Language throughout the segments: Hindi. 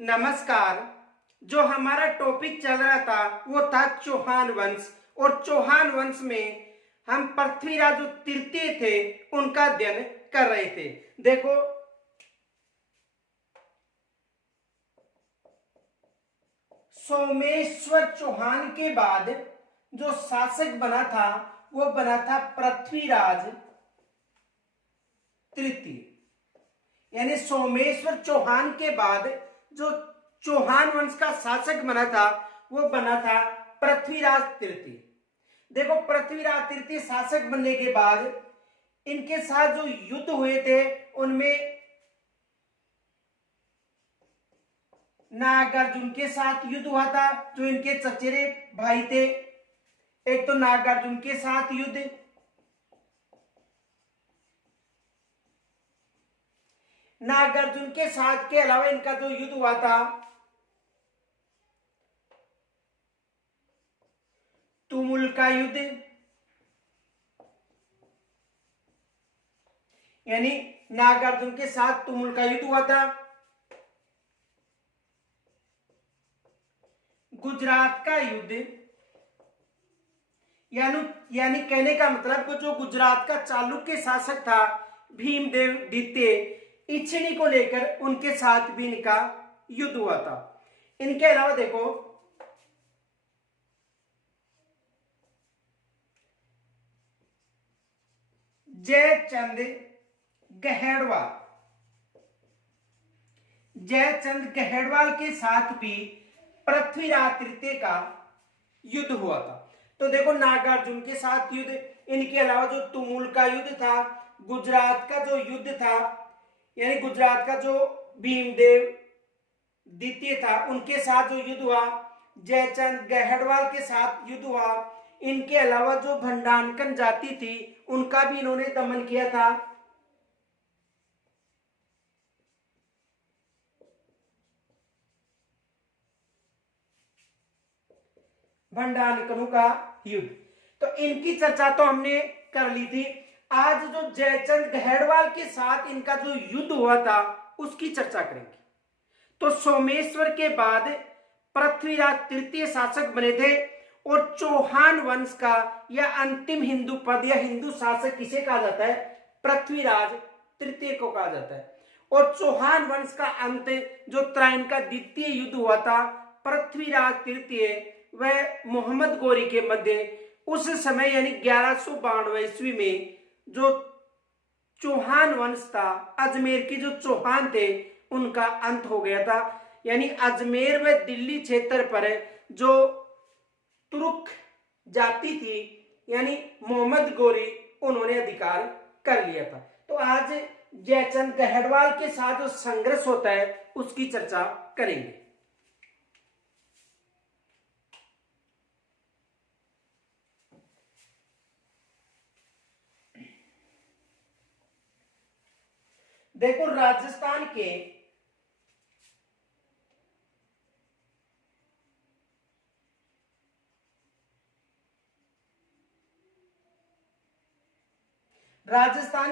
नमस्कार। जो हमारा टॉपिक चल रहा था वो था चौहान वंश। और चौहान वंश में हम पृथ्वीराज जो तृतीय थे उनका अध्ययन कर रहे थे। देखो, सोमेश्वर चौहान के बाद जो शासक बना था वो बना था पृथ्वीराज तृतीय। यानी सोमेश्वर चौहान के बाद जो चौहान वंश का शासक बना था वो बना था पृथ्वीराज तृतीय। देखो, पृथ्वीराज तृतीय शासक बनने के बाद इनके साथ जो युद्ध हुए थे उनमें नागार्जुन के साथ युद्ध हुआ था, जो इनके चचेरे भाई थे। एक तो नागार्जुन के साथ युद्ध, नागार्जुन के साथ के अलावा इनका जो युद्ध हुआ था तुमुल का युद्ध, यानी नागार्जुन के साथ तुमुल का युद्ध हुआ था। गुजरात का युद्ध, यानी कहने का मतलब को जो गुजरात का चालुक्य शासक था भीमदेव द्वितीय, इच्छिणी को लेकर उनके साथ भी इनका युद्ध हुआ था। इनके अलावा देखो, जयचंद गहेड़वाल, जयचंद गहेड़वाल के साथ भी पृथ्वीराज तृतीय का युद्ध हुआ था। तो देखो, नागार्जुन के साथ युद्ध, इनके अलावा जो तुमुल का युद्ध था, गुजरात का जो युद्ध था, यानी गुजरात का जो भीमदेव द्वितीय था उनके साथ जो युद्ध हुआ, जयचंद गहेड़वाल के साथ युद्ध हुआ। इनके अलावा जो भंडारकर जाति थी उनका भी इन्होंने दमन किया था। भंडारकरों का युद्ध, तो इनकी चर्चा तो हमने कर ली थी। आज जो जयचंद गहेड़वाल के साथ इनका जो युद्ध हुआ था उसकी चर्चा करेंगे। तो सोमेश्वर के बाद पृथ्वीराज तृतीय शासक बने थे और चौहान वंश का यह अंतिम हिंदू पद या हिंदू शासक किसे कहा जाता है? पृथ्वीराज तृतीय को कहा जाता है। और चौहान वंश का अंत जो त्राइन का द्वितीय युद्ध हुआ था पृथ्वीराज तृतीय व मोहम्मद गौरी के मध्य, उस समय यानी 1192 ईस्वी में जो चौहान वंश था, अजमेर की जो चौहान थे उनका अंत हो गया था। यानी अजमेर व दिल्ली क्षेत्र पर जो तुर्क जाति थी यानी मोहम्मद गौरी, उन्होंने अधिकार कर लिया था। तो आज जयचंद गहेड़वाल के साथ जो संघर्ष होता है उसकी चर्चा करेंगे। देखो, राजस्थान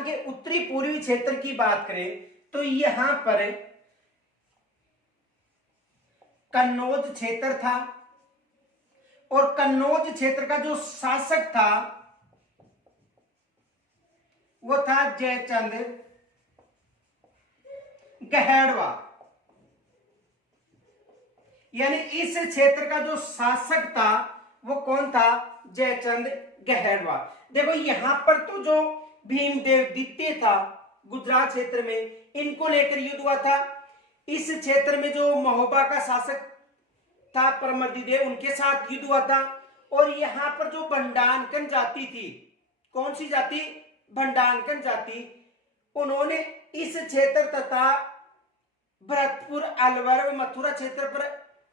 के उत्तरी पूर्वी क्षेत्र की बात करें तो यहां पर कन्नौज क्षेत्र था और कन्नौज क्षेत्र का जो शासक था वो था जयचंद गहेड़वाल। यानी इस क्षेत्र का जो शासक था वो कौन था? जयचंद गहेड़वाल। देखो, यहां पर तो जो भीमदेव द्वितीय था गुजरात क्षेत्र में, इनको लेकर युद्ध हुआ था। इस क्षेत्र में जो महोबा का शासक था परमर्दिदेव, उनके साथ युद्ध हुआ था। और यहां पर जो भंडारकर जाति थी, कौन सी जाति? भंडारकर जाति, उन्होंने इस क्षेत्र तथा भरतपुर, अलवर व मथुरा क्षेत्र पर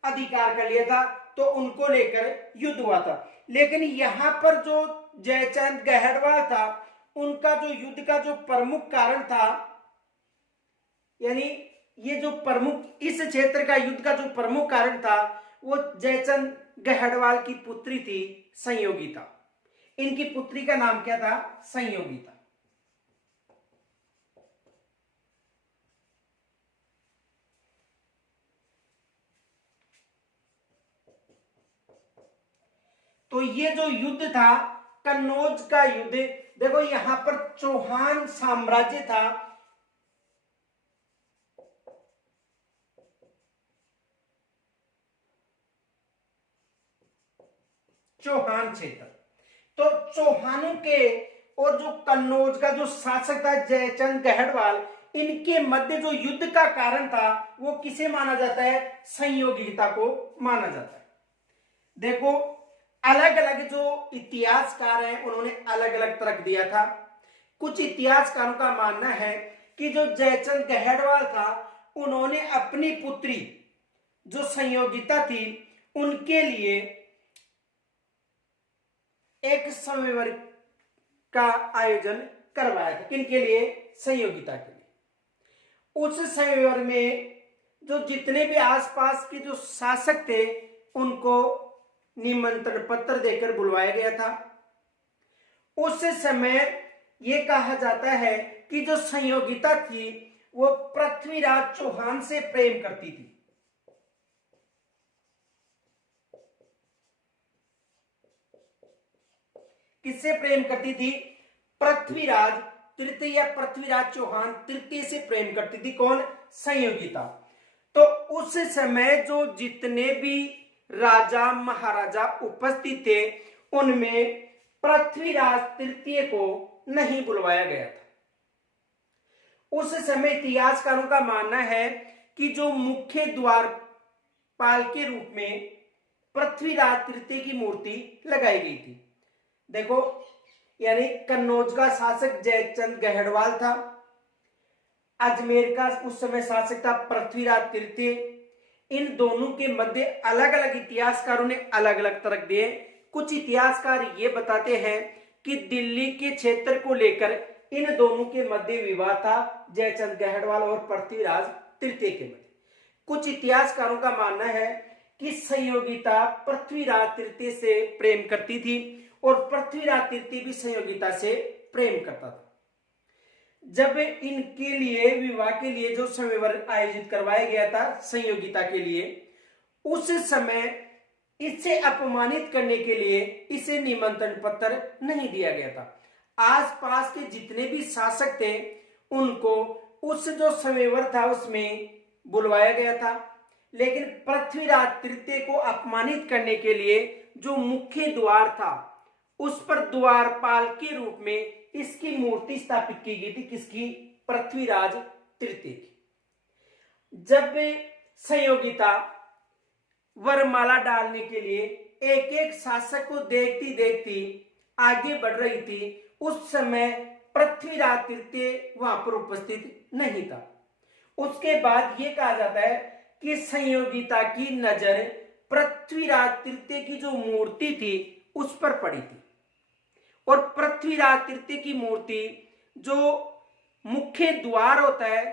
अधिकार कर लिया था, तो उनको लेकर युद्ध हुआ था। लेकिन यहां पर जो जयचंद गहेड़वाल था उनका जो युद्ध का जो प्रमुख कारण था, यानी ये जो प्रमुख इस क्षेत्र का युद्ध का जो प्रमुख कारण था वो जयचंद गहेड़वाल की पुत्री थी संयोगिता। इनकी पुत्री का नाम क्या था? संयोगिता। तो ये जो युद्ध था कन्नौज का युद्ध, देखो यहां पर चौहान साम्राज्य था, चौहान क्षेत्र। तो चौहानों के और जो कन्नौज का जो शासक था जयचंद गहड़वाल, इनके मध्य जो युद्ध का कारण था वो किसे माना जाता है? संयोगिता को माना जाता है। देखो अलग अलग जो इतिहासकार हैं उन्होंने अलग अलग तर्क दिया था। कुछ इतिहासकारों का मानना है कि जो जयचंद गहड़वाल था उन्होंने अपनी पुत्री जो संयोगिता थी उनके लिए एक संवैवर का आयोजन करवाया था। किनके लिए? संयोगिता के लिए। उस संवैवर में जो जितने भी आसपास के जो शासक थे उनको निमंत्रण पत्र देकर बुलवाया गया था। उस समय यह कहा जाता है कि जो संयोगिता थी वो पृथ्वीराज चौहान से प्रेम करती थी। किससे प्रेम करती थी? पृथ्वीराज तृतीय या पृथ्वीराज चौहान तृतीय से प्रेम करती थी। कौन? संयोगिता। तो उस समय जो जितने भी राजा महाराजा उपस्थित थे उनमें पृथ्वीराज तृतीय को नहीं बुलवाया गया था। उस समय इतिहासकारों का मानना है कि जो मुख्य द्वारपाल के रूप में पृथ्वीराज तृतीय की मूर्ति लगाई गई थी। देखो यानी कन्नौज का शासक जयचंद गहड़वाल था, अजमेर का उस समय शासक था पृथ्वीराज तृतीय। इन दोनों के मध्य अलग अलग इतिहासकारों ने अलग अलग तर्क दिए। कुछ इतिहासकार ये बताते हैं कि दिल्ली के क्षेत्र को लेकर इन दोनों के मध्य विवाद था, जयचंद गहड़वाल और पृथ्वीराज तृतीय के मध्य। कुछ इतिहासकारों का मानना है कि संयोगिता पृथ्वीराज तृतीय से प्रेम करती थी और पृथ्वीराज तृतीय भी संयोगिता से प्रेम करता था। जब इनके लिए विवाह के लिए जो संवैवर आयोजित करवाया गया था संयोगिता के लिए, उस समय इसे अपमानित करने के लिए इसे निमंत्रण पत्र नहीं दिया गया था। आसपास के जितने भी शासक थे उनको उस जो संवैवर था उसमें बुलवाया गया था, लेकिन पृथ्वीराज तृतीय को अपमानित करने के लिए जो मुख्य द्वार था उस पर द्वारपाल के रूप में इसकी मूर्ति स्थापित की गई थी। किसकी? पृथ्वीराज तृतीय की। जब संयोगिता वरमाला डालने के लिए एक एक शासक को देखती देखती आगे बढ़ रही थी, उस समय पृथ्वीराज तृतीय वहां पर उपस्थित नहीं था। उसके बाद यह कहा जाता है कि संयोगिता की नजर पृथ्वीराज तृतीय की जो मूर्ति थी उस पर पड़ी थी और पृथ्वीराज तृतीय की मूर्ति जो मुख्य द्वार होता है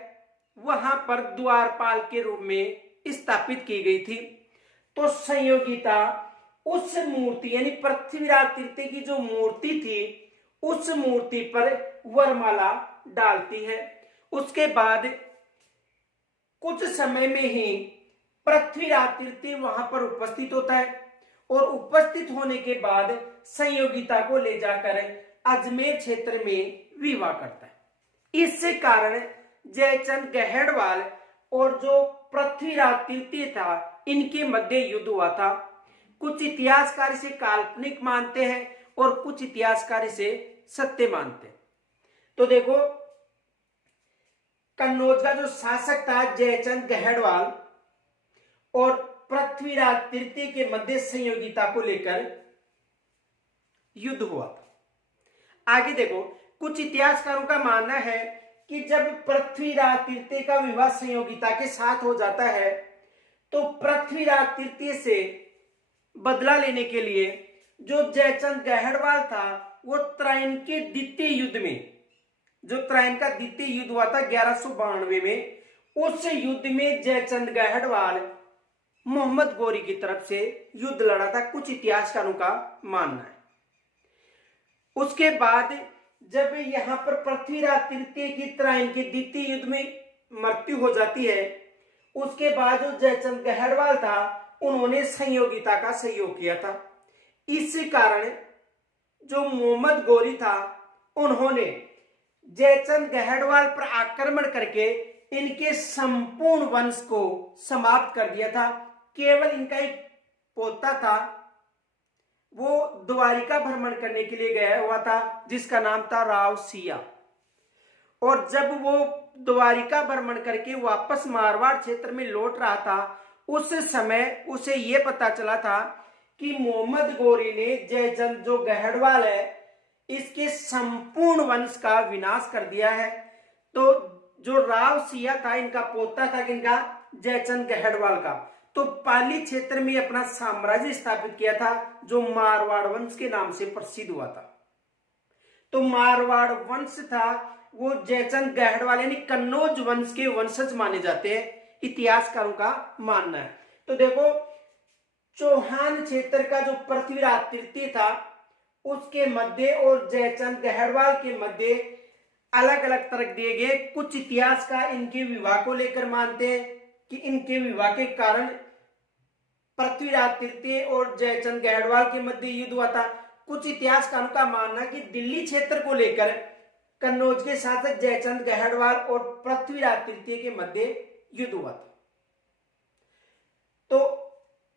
वहां पर द्वारपाल के रूप में स्थापित की गई थी। तो संयोगिता उस मूर्ति यानी पृथ्वीराज तृतीय की जो मूर्ति थी उस मूर्ति पर वरमाला डालती है। उसके बाद कुछ समय में ही पृथ्वीराज तृतीय वहां पर उपस्थित होता है और उपस्थित होने के बाद संयोगिता को ले जाकर अजमेर क्षेत्र में विवाह करता है। इस कारण जयचंद गहड़वाल और जो पृथ्वीराज तृतीय था इनके मध्य युद्ध हुआ था। कुछ इतिहासकार इसे काल्पनिक मानते हैं और कुछ इतिहासकार इसे सत्य मानते हैं। तो देखो कन्नौज का जो शासक था जयचंद गहड़वाल और पृथ्वीराज तृतीय के मध्य संयोगिता को लेकर युद्ध हुआ था। आगे देखो कुछ इतिहासकारों का मानना है कि जब पृथ्वीराज तृतीय का विवाह संयोगिता के साथ हो जाता है तो पृथ्वीराज तृतीय से बदला लेने के लिए जो जयचंद गहड़वाल था वो त्राइन के द्वितीय युद्ध में, जो त्राइन का द्वितीय युद्ध हुआ था 1192 में, उस युद्ध में जयचंद गहड़वाल मोहम्मद गौरी की तरफ से युद्ध लड़ा था। कुछ इतिहासकारों का मानना है। उसके बाद जब यहां पर पृथ्वीराज तृतीय की त्राइन के द्वितीय युद्ध में मृत्यु हो जाती है, उसके बाद जो जयचंद गहड़वाल था उन्होंने संयोगिता का सहयोग किया था। इस कारण जो मोहम्मद गोरी था उन्होंने जयचंद गहड़वाल पर आक्रमण करके इनके संपूर्ण वंश को समाप्त कर दिया था। केवल इनका एक पोता था, वो द्वारिका भ्रमण करने के लिए गया हुआ था जिसका नाम था राव सिया। और जब वो द्वारिका भ्रमण करके वापस मारवाड़ क्षेत्र में लौट रहा था, उस समय उसे ये पता चला था कि मोहम्मद गोरी ने जयचंद जो गहड़वाल है इसके संपूर्ण वंश का विनाश कर दिया है। तो जो राव सिया था इनका पोता था किनका, जयचंद गहड़वाल का। तो पाली क्षेत्र में अपना साम्राज्य स्थापित किया था जो मारवाड़ वंश के नाम से प्रसिद्ध हुआ था। तो मारवाड़ वंश था वो जयचंद गहड़वाल यानी कन्नौज वंश के वंशज माने जाते हैं, इतिहासकारों का मानना है। तो देखो चौहान क्षेत्र का जो पृथ्वीराज तृतीय था उसके मध्य और जयचंद गहड़वाल के मध्य अलग अलग तर्क दिए गए। कुछ इतिहासकार इनके विवाह को लेकर मानते हैं कि इनके विवाह के कारण पृथ्वीराज तृतीय और जयचंद गहड़वाल के मध्य युद्ध हुआ था। कुछ इतिहासकारों का मानना कि दिल्ली क्षेत्र को लेकर कन्नौज के शासक जयचंद गहड़वाल और पृथ्वीराज तृतीय के मध्य युद्ध हुआ था। तो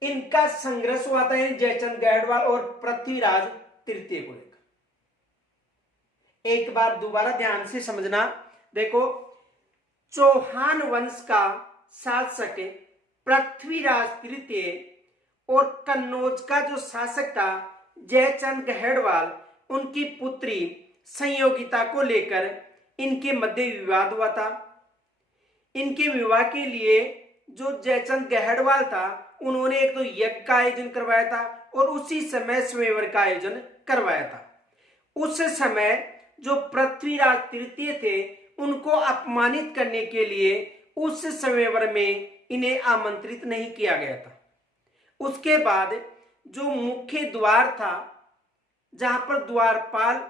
इनका संघर्ष हुआ था जयचंद गहड़वाल और पृथ्वीराज तृतीय को लेकर। एक बार दोबारा ध्यान से समझना, देखो चौहान वंश का शासक पृथ्वीराज तृतीय और कन्नौज का जो शासक था जयचंद गहड़वाल, उनकी पुत्री संयोगिता को लेकर इनके मध्य विवाद हुआ था। इनके विवाह के लिए जो जयचंद गहड़वाल था उन्होंने एक तो यज्ञ का आयोजन करवाया था और उसी समय स्वयंवर का आयोजन करवाया था। उस समय जो पृथ्वीराज तृतीय थे उनको अपमानित करने के लिए उस स्वयंवर में इन्हें आमंत्रित नहीं किया गया था। उसके बाद जो मुख्य द्वार था जहां पर द्वारपाल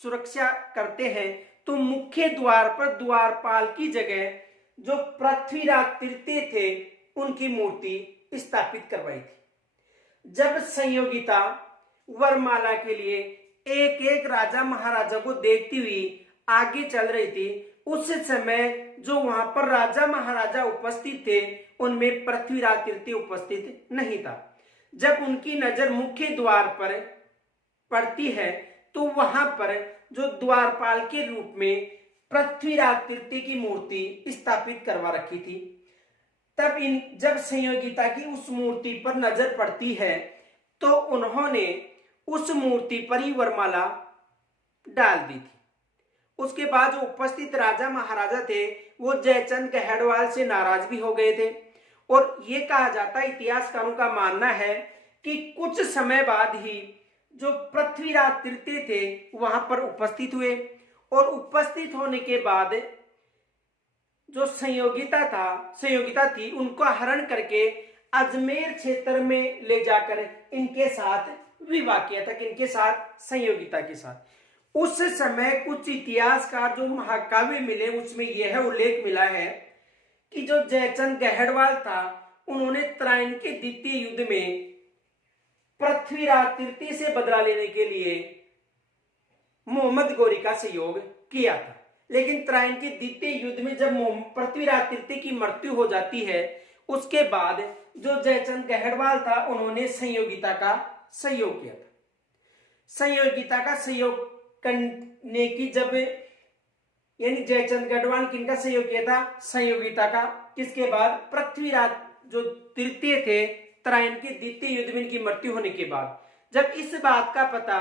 सुरक्षा करते हैं, तो मुख्य द्वार पर द्वारपाल की जगह जो पृथ्वीराज तृतीय थे उनकी मूर्ति स्थापित करवाई थी। जब संयोगिता वरमाला के लिए एक एक राजा महाराजा को देखती हुई आगे चल रही थी, उस समय जो वहां पर राजा महाराजा उपस्थित थे उनमें पृथ्वीराज तृतीय उपस्थित नहीं था। जब उनकी नजर मुख्य द्वार पर पड़ती है तो वहां पर जो द्वारपाल के रूप में पृथ्वीराज तृतीय की मूर्ति स्थापित करवा रखी थी। तब जब संयोगिता की उस मूर्ति पर नजर पड़ती है तो उन्होंने उस मूर्ति पर ही वरमाला डाल दी थी। उसके बाद जो उपस्थित राजा महाराजा थे वो जयचंद गहड़वाल से नाराज भी हो गए थे और ये कहा जाता है, इतिहासकारों का मानना है कि कुछ समय बाद ही जो पृथ्वीराज तृतीय थे वहां पर उपस्थित हुए और उपस्थित होने के बाद जो संयोगिता थी उनको हरण करके अजमेर क्षेत्र में ले जाकर इनके साथ विवाह किया था। किनके साथ? संयोगिता के साथ। उस समय कुछ इतिहासकार जो महाकाव्य मिले उसमें यह उल्लेख मिला है कि जो जयचंद गहड़वाल था उन्होंने तराइन के द्वितीय युद्ध में पृथ्वीराज तृतीय से बदला लेने के लिए मोहम्मद गोरी का सहयोग किया था। लेकिन तराइन के द्वितीय युद्ध में जब पृथ्वीराज तृतीय की मृत्यु हो जाती है उसके बाद जो जयचंद गहड़वाल था उन्होंने संयोगिता का सहयोग किया था। संयोगिता का सहयोग करने की जब यानी जयचंद गहड़वाल किनका सहयोग किया था? संयोगिता का। किसके बाद? पृथ्वीराज जो तृतीय थे तराइन के द्वितीय युद्ध में इनकी मृत्यु होने के बाद। जब इस बात का पता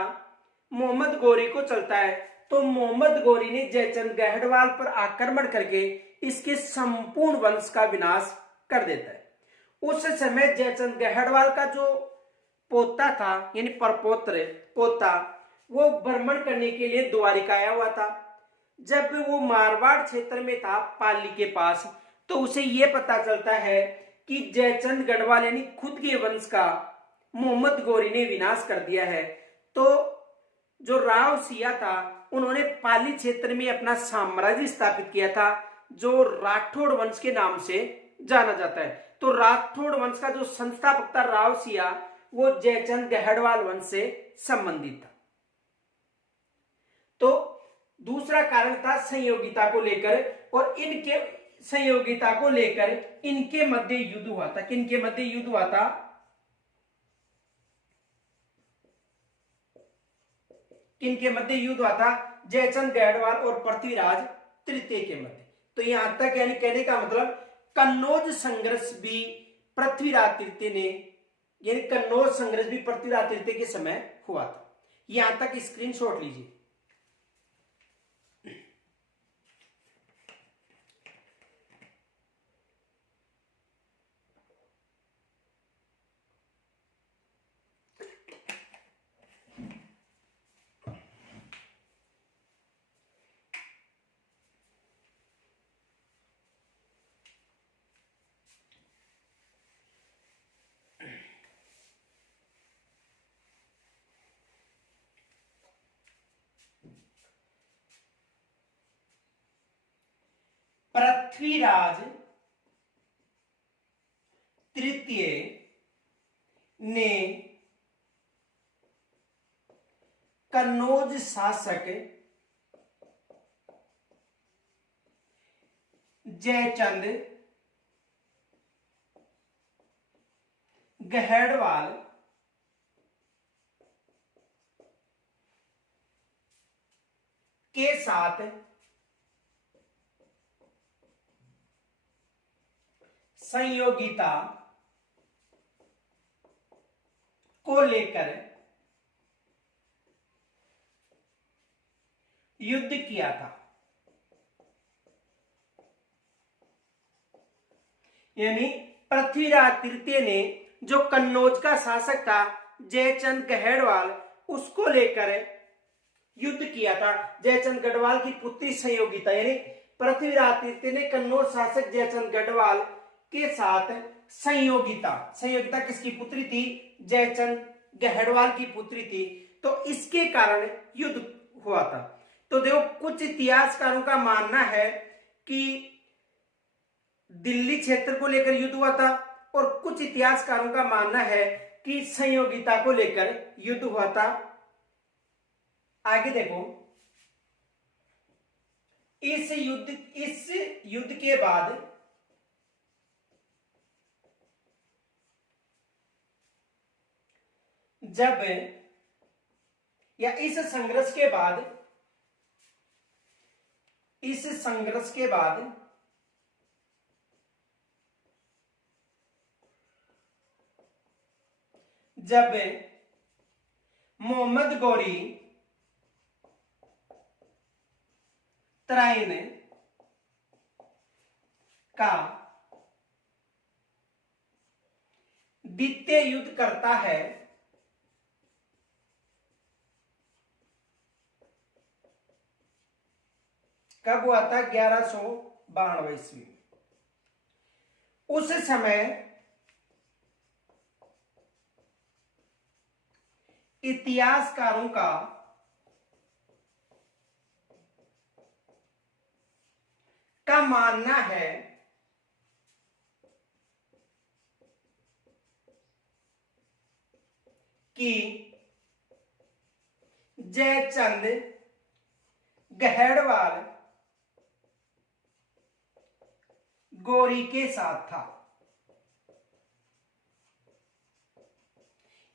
मोहम्मद गोरी को चलता है तो मोहम्मद गोरी ने जयचंद गहड़वाल पर आक्रमण करके इसके संपूर्ण वंश का विनाश कर देता है। उस समय जयचंद गहड़वाल का जो पोता था यानी पोता वो भ्रमण करने के लिए द्वारिका आया हुआ था। जब वो मारवाड़ क्षेत्र में था पाली के पास, तो उसे ये पता चलता है कि जयचंद गढ़वाल यानी खुद के वंश का मोहम्मद गोरी ने विनाश कर दिया है। तो जो राव सिया था उन्होंने पाली क्षेत्र में अपना साम्राज्य स्थापित किया था जो राठौड़ वंश के नाम से जाना जाता है। तो राठौड़ वंश का जो संस्थापक था राव सिया, वो जयचंद गहड़वाल वंश से संबंधित था। तो दूसरा कारण था संयोगिता को लेकर, और इनके संयोगिता को लेकर इनके मध्य युद्ध हुआ था। किनके मध्य युद्ध हुआ था? किनके मध्य युद्ध हुआ था? जयचंद गहड़वाल और पृथ्वीराज तृतीय के मध्य। तो यहां तक यानी कहने का मतलब कन्नौज संघर्ष भी पृथ्वीराज तृतीय ने, यानी कन्नौज संघर्ष भी पृथ्वीराज तृतीय के समय हुआ था। यहां तक स्क्रीनशॉट लीजिए। पृथ्वीराज तृतीय ने कन्नौज शासक जयचंद गहड़वाल के साथ संयोगिता को लेकर युद्ध किया था। यानी पृथ्वीराज तृतीय ने जो कन्नौज का शासक था जयचंद गहड़वाल, उसको लेकर युद्ध किया था। जयचंद गढ़वाल की पुत्री संयोगिता, यानी पृथ्वीराज तृतीय ने कन्नौज शासक जयचंद गढ़वाल के साथ संयोगिता, संयोगिता किसकी पुत्री थी? जयचंद गहड़वाल की पुत्री थी। तो इसके कारण युद्ध हुआ था। तो देखो, कुछ इतिहासकारों का मानना है कि दिल्ली क्षेत्र को लेकर युद्ध हुआ था, और कुछ इतिहासकारों का मानना है कि संयोगिता को लेकर युद्ध हुआ था। आगे देखो, इस युद्ध के बाद जब, या इस संघर्ष के बाद जब मोहम्मद गौरी तराइन का द्वितीय युद्ध करता है, कब हुआ था? 1192 ईस्वी। उस समय इतिहासकारों का मानना है कि जयचंद गहड़वाल गौरी के साथ था।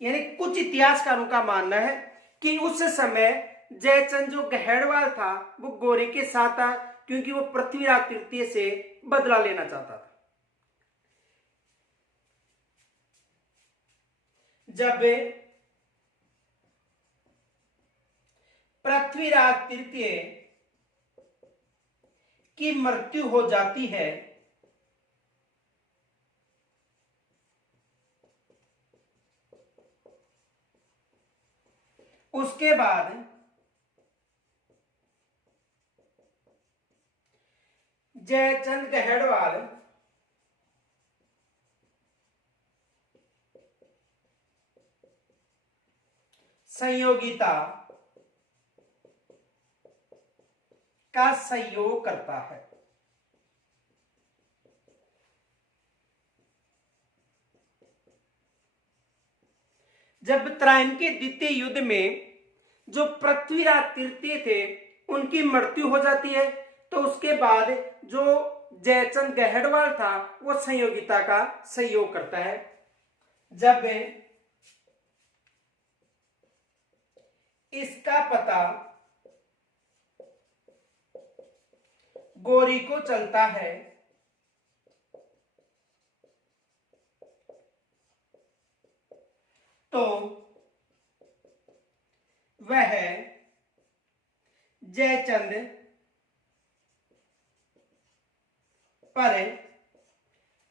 यानी कुछ इतिहासकारों का मानना है कि उस समय जयचंद जो गहड़वाल था वो गौरी के साथ था, क्योंकि वो पृथ्वीराज तृतीय से बदला लेना चाहता था। जब पृथ्वीराज तृतीय की मृत्यु हो जाती है, उसके बाद जयचंद गहड़वाल संयोगिता का सहयोग करता है। जब त्राइन के द्वितीय युद्ध में जो पृथ्वीराज तृतीय थे उनकी मृत्यु हो जाती है, तो उसके बाद जो जयचंद गहड़वाल था वो संयोगिता का सहयोग करता है। जब इसका पता गोरी को चलता है तो वह जयचंद पर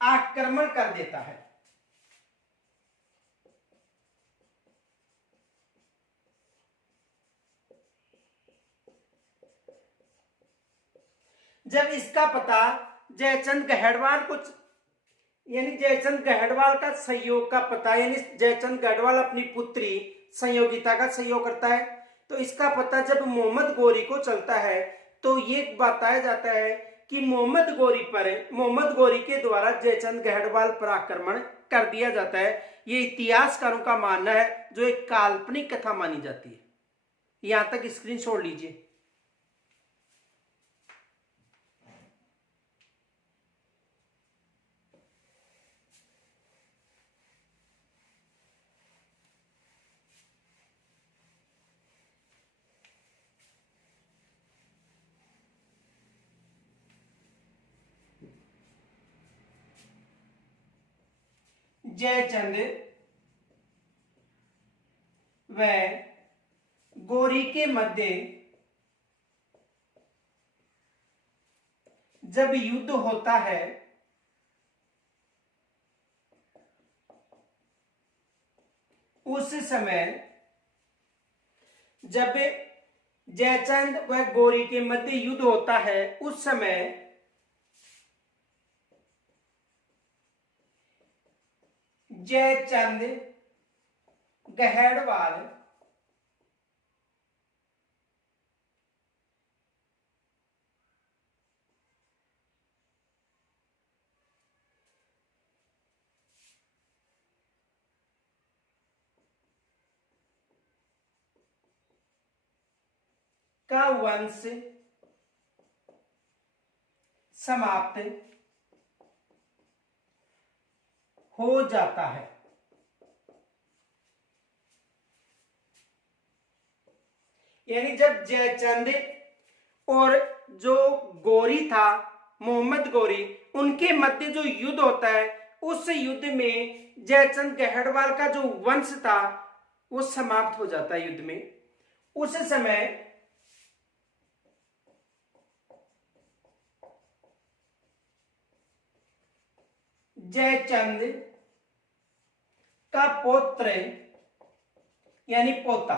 आक्रमण कर देता है। जब इसका पता जयचंद गहड़वाल को, यानी जयचंद गहड़वाल का सहयोग का पता, यानी जयचंद गहड़वाल अपनी पुत्री संयोगिता का सहयोग करता है, तो इसका पता जब मोहम्मद गोरी को चलता है तो ये बताया जाता है कि मोहम्मद गोरी के द्वारा जयचंद गहड़वाल पर आक्रमण कर दिया जाता है। ये इतिहासकारों का मानना है, जो एक काल्पनिक कथा मानी जाती है। यहां तक स्क्रीन छोड़ लीजिए। जयचंद व गोरी के मध्य जब युद्ध होता है उस समय, जब जयचंद व गोरी के मध्य युद्ध होता है उस समय जयचंद गहड़वाल का वंश समाप्त हो जाता है। यानी जब जयचंद और जो गोरी था, मोहम्मद गोरी, उनके मध्य जो युद्ध होता है उस युद्ध में जयचंद गहड़वाल का जो वंश था वो समाप्त हो जाता है युद्ध में। उस समय जयचंद का पौत्र यानी पोता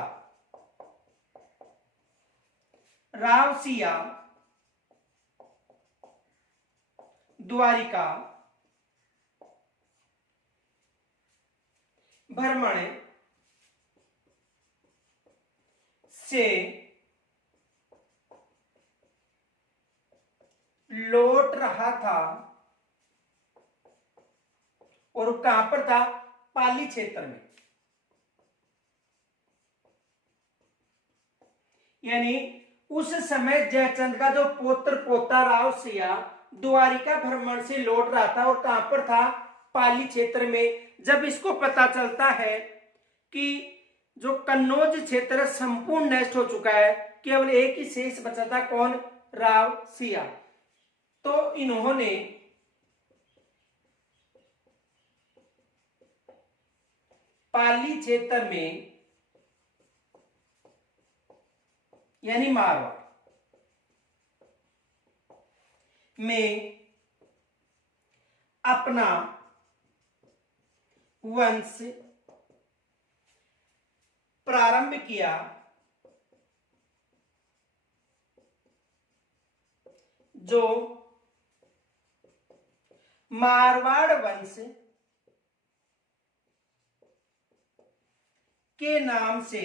रावसिया द्वारिका भ्रमण से लौट रहा था, और कहां पर था? पाली क्षेत्र में। यानी उस समय जयचंद का जो पुत्र पोता रावसिया द्वारिका भ्रमण से लौट रहा था, और कहां पर था? पाली क्षेत्र में। जब इसको पता चलता है कि जो कन्नौज क्षेत्र संपूर्ण नष्ट हो चुका है, केवल एक ही शेष बचा था, कौन? रावसिया। तो इन्होंने पाली क्षेत्र में यानी मारवाड़ में अपना वंश प्रारंभ किया, जो मारवाड़ वंश के नाम से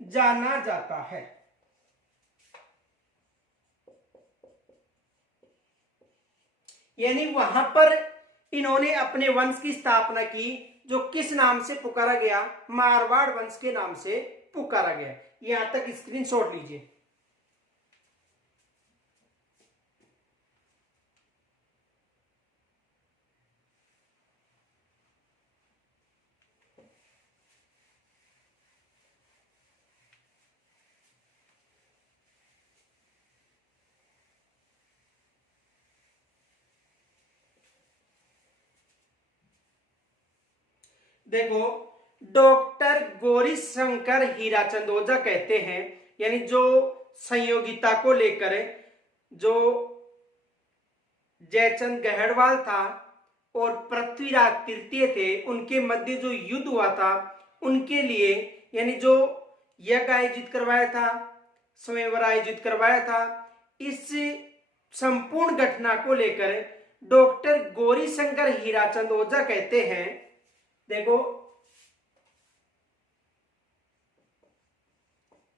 जाना जाता है। यानी वहां पर इन्होंने अपने वंश की स्थापना की, जो किस नाम से पुकारा गया? मारवाड़ वंश के नाम से पुकारा गया। यहां तक स्क्रीनशॉट लीजिए। देखो, डॉक्टर गौरी शंकर हीराचंद ओझा कहते हैं, यानी जो संयोगिता को लेकर जो जयचंद गहड़वाल था और पृथ्वीराज तृतीय थे, उनके मध्य जो युद्ध हुआ था, उनके लिए यानी जो यज्ञ आयोजित करवाया था, स्वयंवर आयोजित करवाया था, इस संपूर्ण घटना को लेकर डॉक्टर गौरी शंकर हीराचंद ओझा कहते हैं, देखो,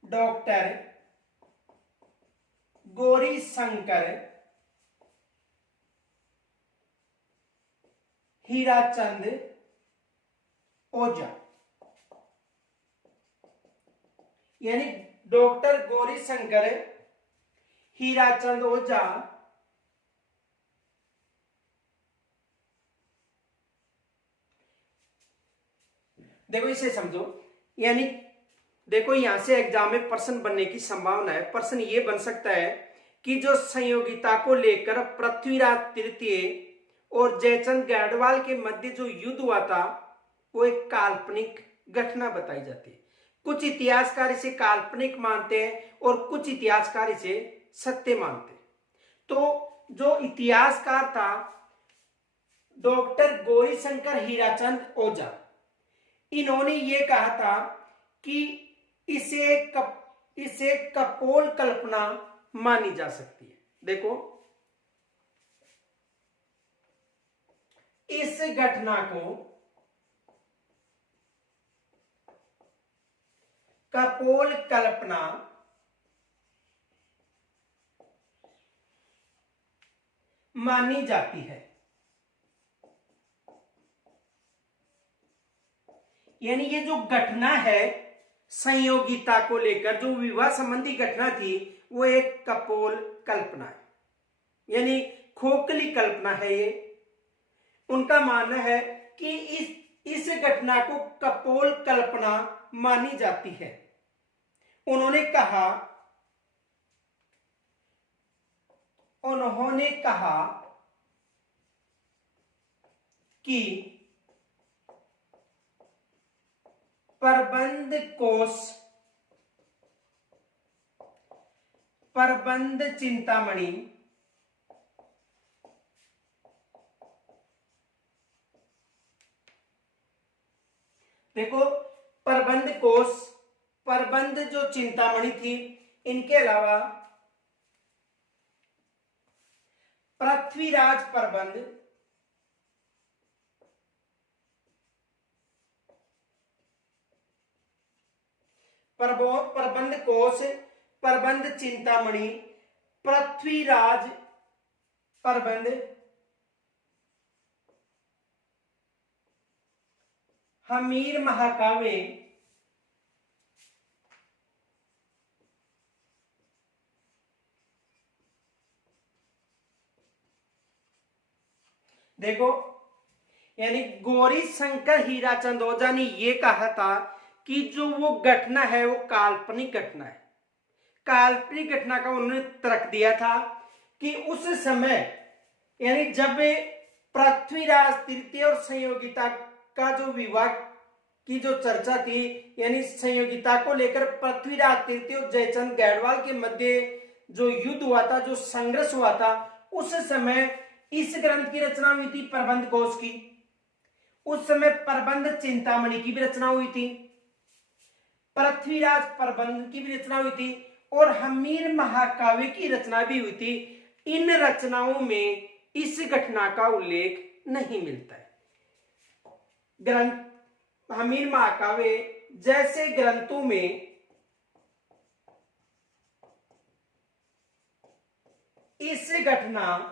डॉक्टर गौरी शंकर हीराचंद ओझा, यानी डॉक्टर गौरी शंकर हीराचंद ओझा देखो, इसे समझो, यानी देखो यहां से एग्जाम में प्रश्न बनने की संभावना है। प्रश्न ये बन सकता है कि जो संयोगिता को लेकर पृथ्वीराज तृतीय और जयचंद गढ़वाल के मध्य जो युद्ध हुआ था, वो एक काल्पनिक घटना बताई जाती है। कुछ इतिहासकार इसे काल्पनिक मानते हैं और कुछ इतिहासकार इसे सत्य मानते हैं। तो जो इतिहासकार था डॉक्टर गौरी शंकर हीराचंद ओझा, इन्होंने ये कहा था कि इसे कपोल कल्पना मानी जा सकती है। देखो, इस घटना को कपोल कल्पना मानी जाती है, यानी ये जो घटना है संयोगिता को लेकर, जो विवाह संबंधी घटना थी, वो एक कपोल कल्पना है, यानी खोखली कल्पना है। ये उनका मानना है कि इस घटना को कपोल कल्पना मानी जाती है। उन्होंने कहा कि प्रबंध चिंतामणि देखो, प्रबंध जो चिंतामणि थी, इनके अलावा पृथ्वीराज प्रबंध कोश, प्रबंध चिंतामणि, पृथ्वीराज प्रबंध, हमीर महाकाव्य, देखो, यानी गौरी शंकर हीराचंद ओझा ने यह कहा था कि जो वो घटना है वो काल्पनिक घटना है। काल्पनिक घटना का उन्होंने तर्क दिया था कि उस समय, यानी जब पृथ्वीराज तृतीय और संयोगिता का जो विवाह की जो चर्चा थी, यानी संयोगिता को लेकर पृथ्वीराज तृतीय और जयचंद गढ़वाल के मध्य जो युद्ध हुआ था, जो संघर्ष हुआ था, उस समय इस ग्रंथ की रचना हुई थी प्रबंध कोश की। उस समय प्रबंध चिंतामणि की भी रचना हुई थी, पृथ्वीराज प्रबंध की भी रचना हुई थी और हमीर महाकाव्य की रचना भी हुई थी। इन रचनाओं में इस घटना का उल्लेख नहीं मिलता है। ग्रंथ हमीर महाकाव्य जैसे ग्रंथों में इस घटना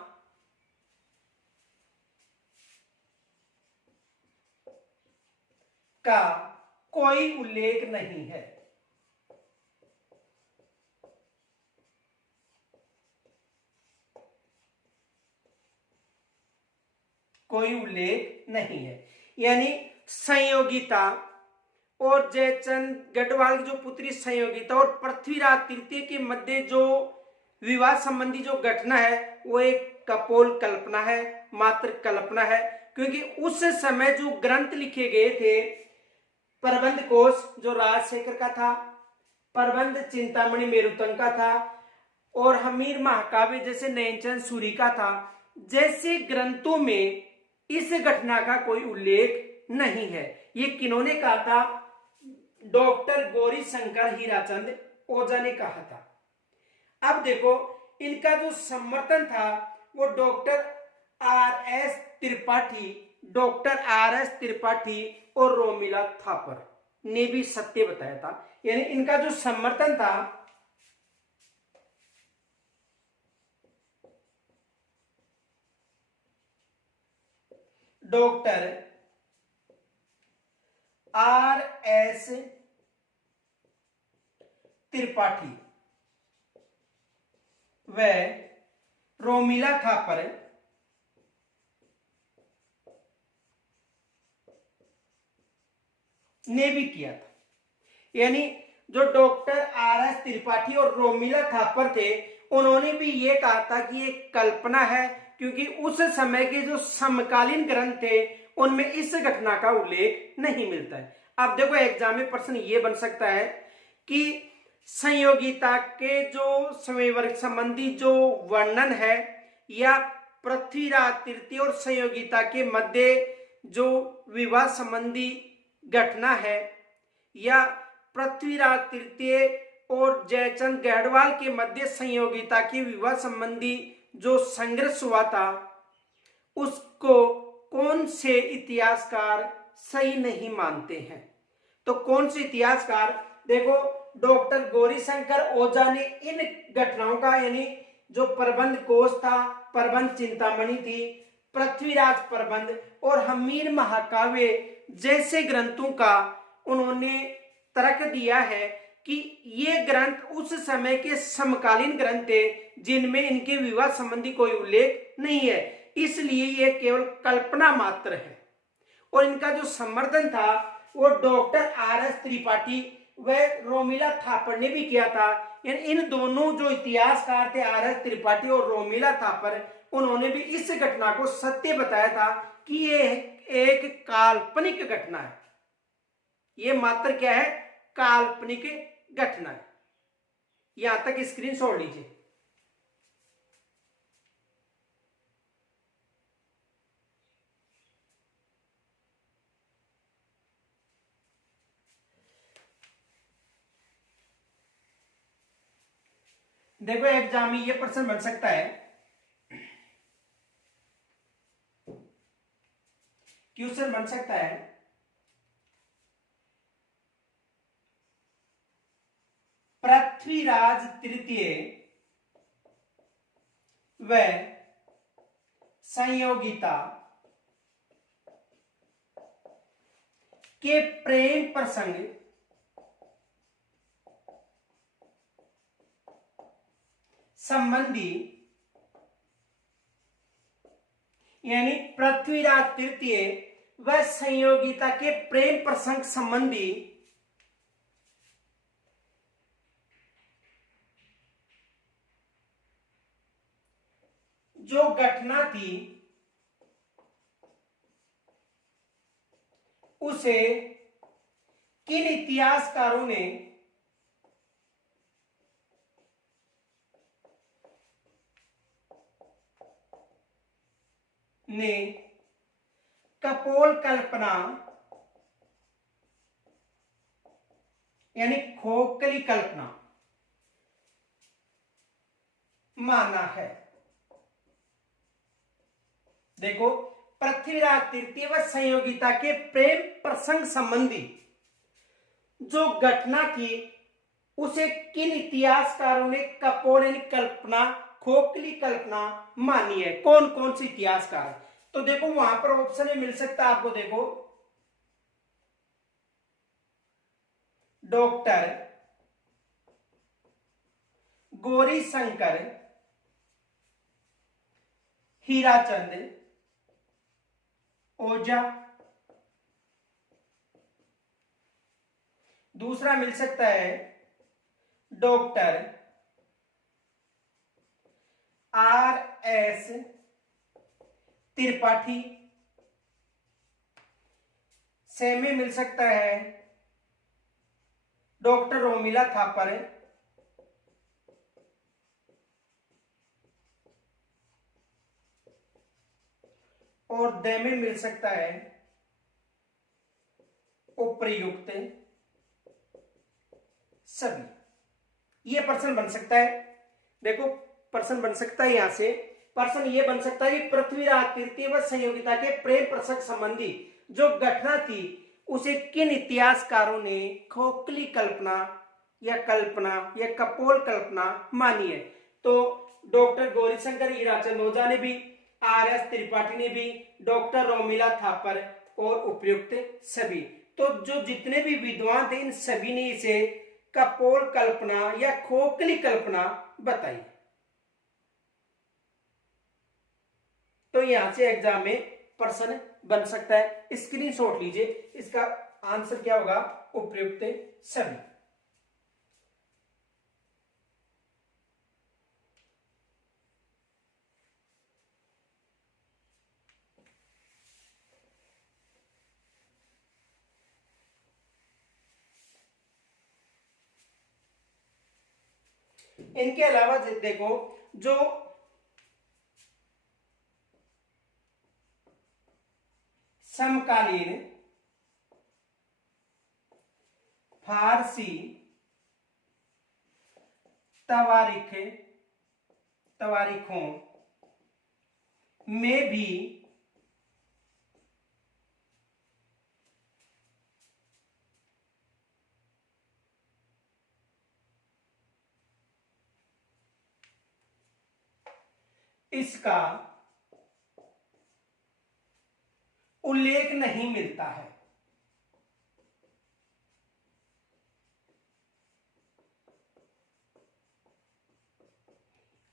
का कोई उल्लेख नहीं है। कोई उल्लेख नहीं है, यानी संयोगिता और जयचंद गढ़वाल की जो पुत्री संयोगिता और पृथ्वीराज तृतीय के मध्य जो विवाह संबंधी जो घटना है वो एक कपोल कल्पना है, मात्र कल्पना है। क्योंकि उस समय जो ग्रंथ लिखे गए थे, प्रबंध कोश जो राजशेखर का था, प्रबंध चिंतामणि मेरुतंग का था और हमीर महाकाव्य जैसे नयनचंद सूरी का था, जैसे ग्रंथों में इस घटना का कोई उल्लेख नहीं है। ये किन्होंने कहा था? डॉक्टर गौरी शंकर हीराचंद ओझा ने कहा था। अब देखो, इनका जो समर्थन था वो डॉक्टर आर.एस. त्रिपाठी और रोमिला थापर ने भी सत्य बताया था। यानी इनका जो समर्थन था डॉक्टर आर.एस. त्रिपाठी व रोमिला थापर ने भी किया था। यानी जो डॉक्टर आर.एस. त्रिपाठी और रोमिला थापर थे, उन्होंने भी ये कहा था कि ये कल्पना है, क्योंकि उस समय के जो समकालीन ग्रंथ थे उनमें इस घटना का उल्लेख नहीं मिलता है। अब देखो, एग्जाम में प्रश्न ये बन सकता है कि संयोगिता के जो समयवर्ग संबंधी जो वर्णन है या पृथ्वीराज तृतीय और संयोगिता के मध्य जो विवाह संबंधी घटना है या पृथ्वीराज तृतीय और जयचंद गढ़वाल के मध्य संयोगिता के विवाह संबंधी जो संघर्ष हुआ था, उसको कौन से इतिहासकार सही नहीं मानते हैं? तो कौन से इतिहासकार? देखो, डॉक्टर गौरीशंकर ओझा ने इन घटनाओं का, यानी जो प्रबंध कोश था, प्रबंध चिंतामणि थी, पृथ्वीराज प्रबंध और हमीर महाकाव्य जैसे ग्रंथों का उन्होंने तर्क दिया है कि ये ग्रंथ उस समय के समकालीन ग्रंथ थे जिनमें इनके विवाह संबंधी कोई उल्लेख नहीं है, इसलिए ये केवल कल्पना मात्र है। और इनका जो समर्थन था वो डॉक्टर आर.एस. त्रिपाठी व रोमिला थापर ने भी किया था। यानी इन दोनों जो इतिहासकार थे, आर.एस. त्रिपाठी और रोमिला थापर, उन्होंने भी इस घटना को सत्य बताया था कि ये एक काल्पनिक घटना है। ये मात्र क्या है? काल्पनिक घटना है। यहां तक स्क्रीनशॉट लीजिए। देखो, एग्जाम में ये प्रश्न बन सकता है, क्वेश्चन बन सकता है, पृथ्वीराज तृतीय व संयोगिता के प्रेम प्रसंग संबंधी, यानी पृथ्वीराज तृतीय व संयोगिता के प्रेम प्रसंग संबंधी जो घटना थी उसे किन इतिहासकारों ने कपोल कल्पना यानी खोखली कल्पना माना है? देखो, पृथ्वीराज तृतीय व संयोगिता के प्रेम प्रसंग संबंधी जो घटना थी उसे किन इतिहासकारों ने कपोल यानी कल्पना, खोखली कल्पना मानी है? कौन कौन से इतिहासकार? तो देखो, वहां पर ऑप्शन में मिल सकता है आपको। देखो, डॉक्टर गौरी शंकर हीराचंद ओझा। दूसरा मिल सकता है डॉक्टर RS त्रिपाठी। से में मिल सकता है डॉक्टर रोमिला थापर। और दे में मिल सकता है उपर्युक्त सभी। ये पर्सन बन सकता है। देखो पर्सन बन सकता है, यहां से पर्सन ये बन सकता है कि पृथ्वीराज तृतीय व संयोगिता के प्रेम प्रसंग संबंधी जो घटना थी उसे किन इतिहासकारों ने खोखली कल्पना या कपोल कल्पना मानी है। तो डॉक्टर गौरीशंकर हीराचंद ओझा ने भी, RS त्रिपाठी ने भी, डॉक्टर रोमिला थापर और उपयुक्त सभी। तो जो जितने भी विद्वान थे इन सभी ने इसे कपोल कल्पना या खोखली कल्पना बताई। तो यहां से एग्जाम में प्रश्न बन सकता है। स्क्रीनशॉट लीजिए, इसका आंसर क्या होगा, उपयुक्त सभी। इनके अलावा देखो जो समकालीन फारसी तवारीखों में भी इसका उल्लेख नहीं मिलता है।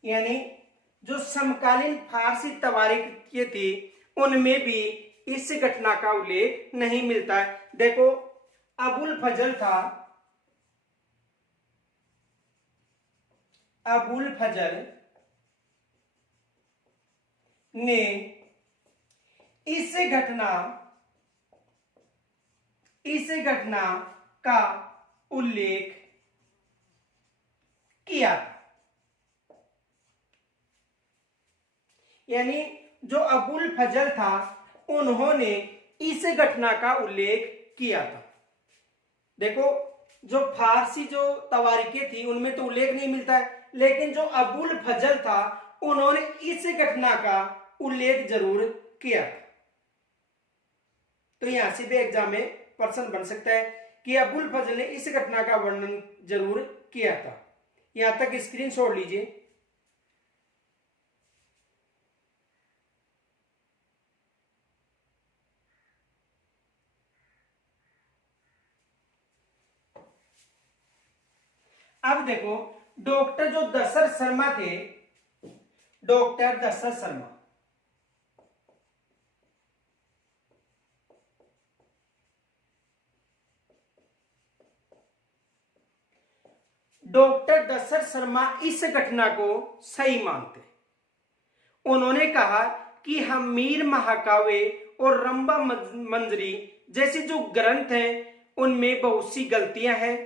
यानी जो समकालीन फारसी तवारीखें थी उनमें भी इस घटना का उल्लेख नहीं मिलता है। देखो अबुल फजल था, अबुल फजल ने इस घटना का उल्लेख किया। यानी जो अबुल फजल था उन्होंने इस घटना का उल्लेख किया था। देखो जो फारसी जो तवारीखें थी उनमें तो उल्लेख नहीं मिलता है, लेकिन जो अबुल फजल था उन्होंने इस घटना का उल्लेख जरूर किया था। तो यहां से भी एग्जाम में प्रश्न बन सकता है कि अबुल फजल ने इस घटना का वर्णन जरूर किया था। यहां तक स्क्रीनशॉट लीजिए। अब देखो डॉक्टर जो दशरथ शर्मा थे, डॉक्टर दशरथ शर्मा, डॉक्टर दशरथ शर्मा इस घटना को सही मानते। उन्होंने कहा कि हमीर महाकाव्य और रंभा मंजरी जैसे जो ग्रंथ हैं उनमें बहुत सी गलतियां हैं।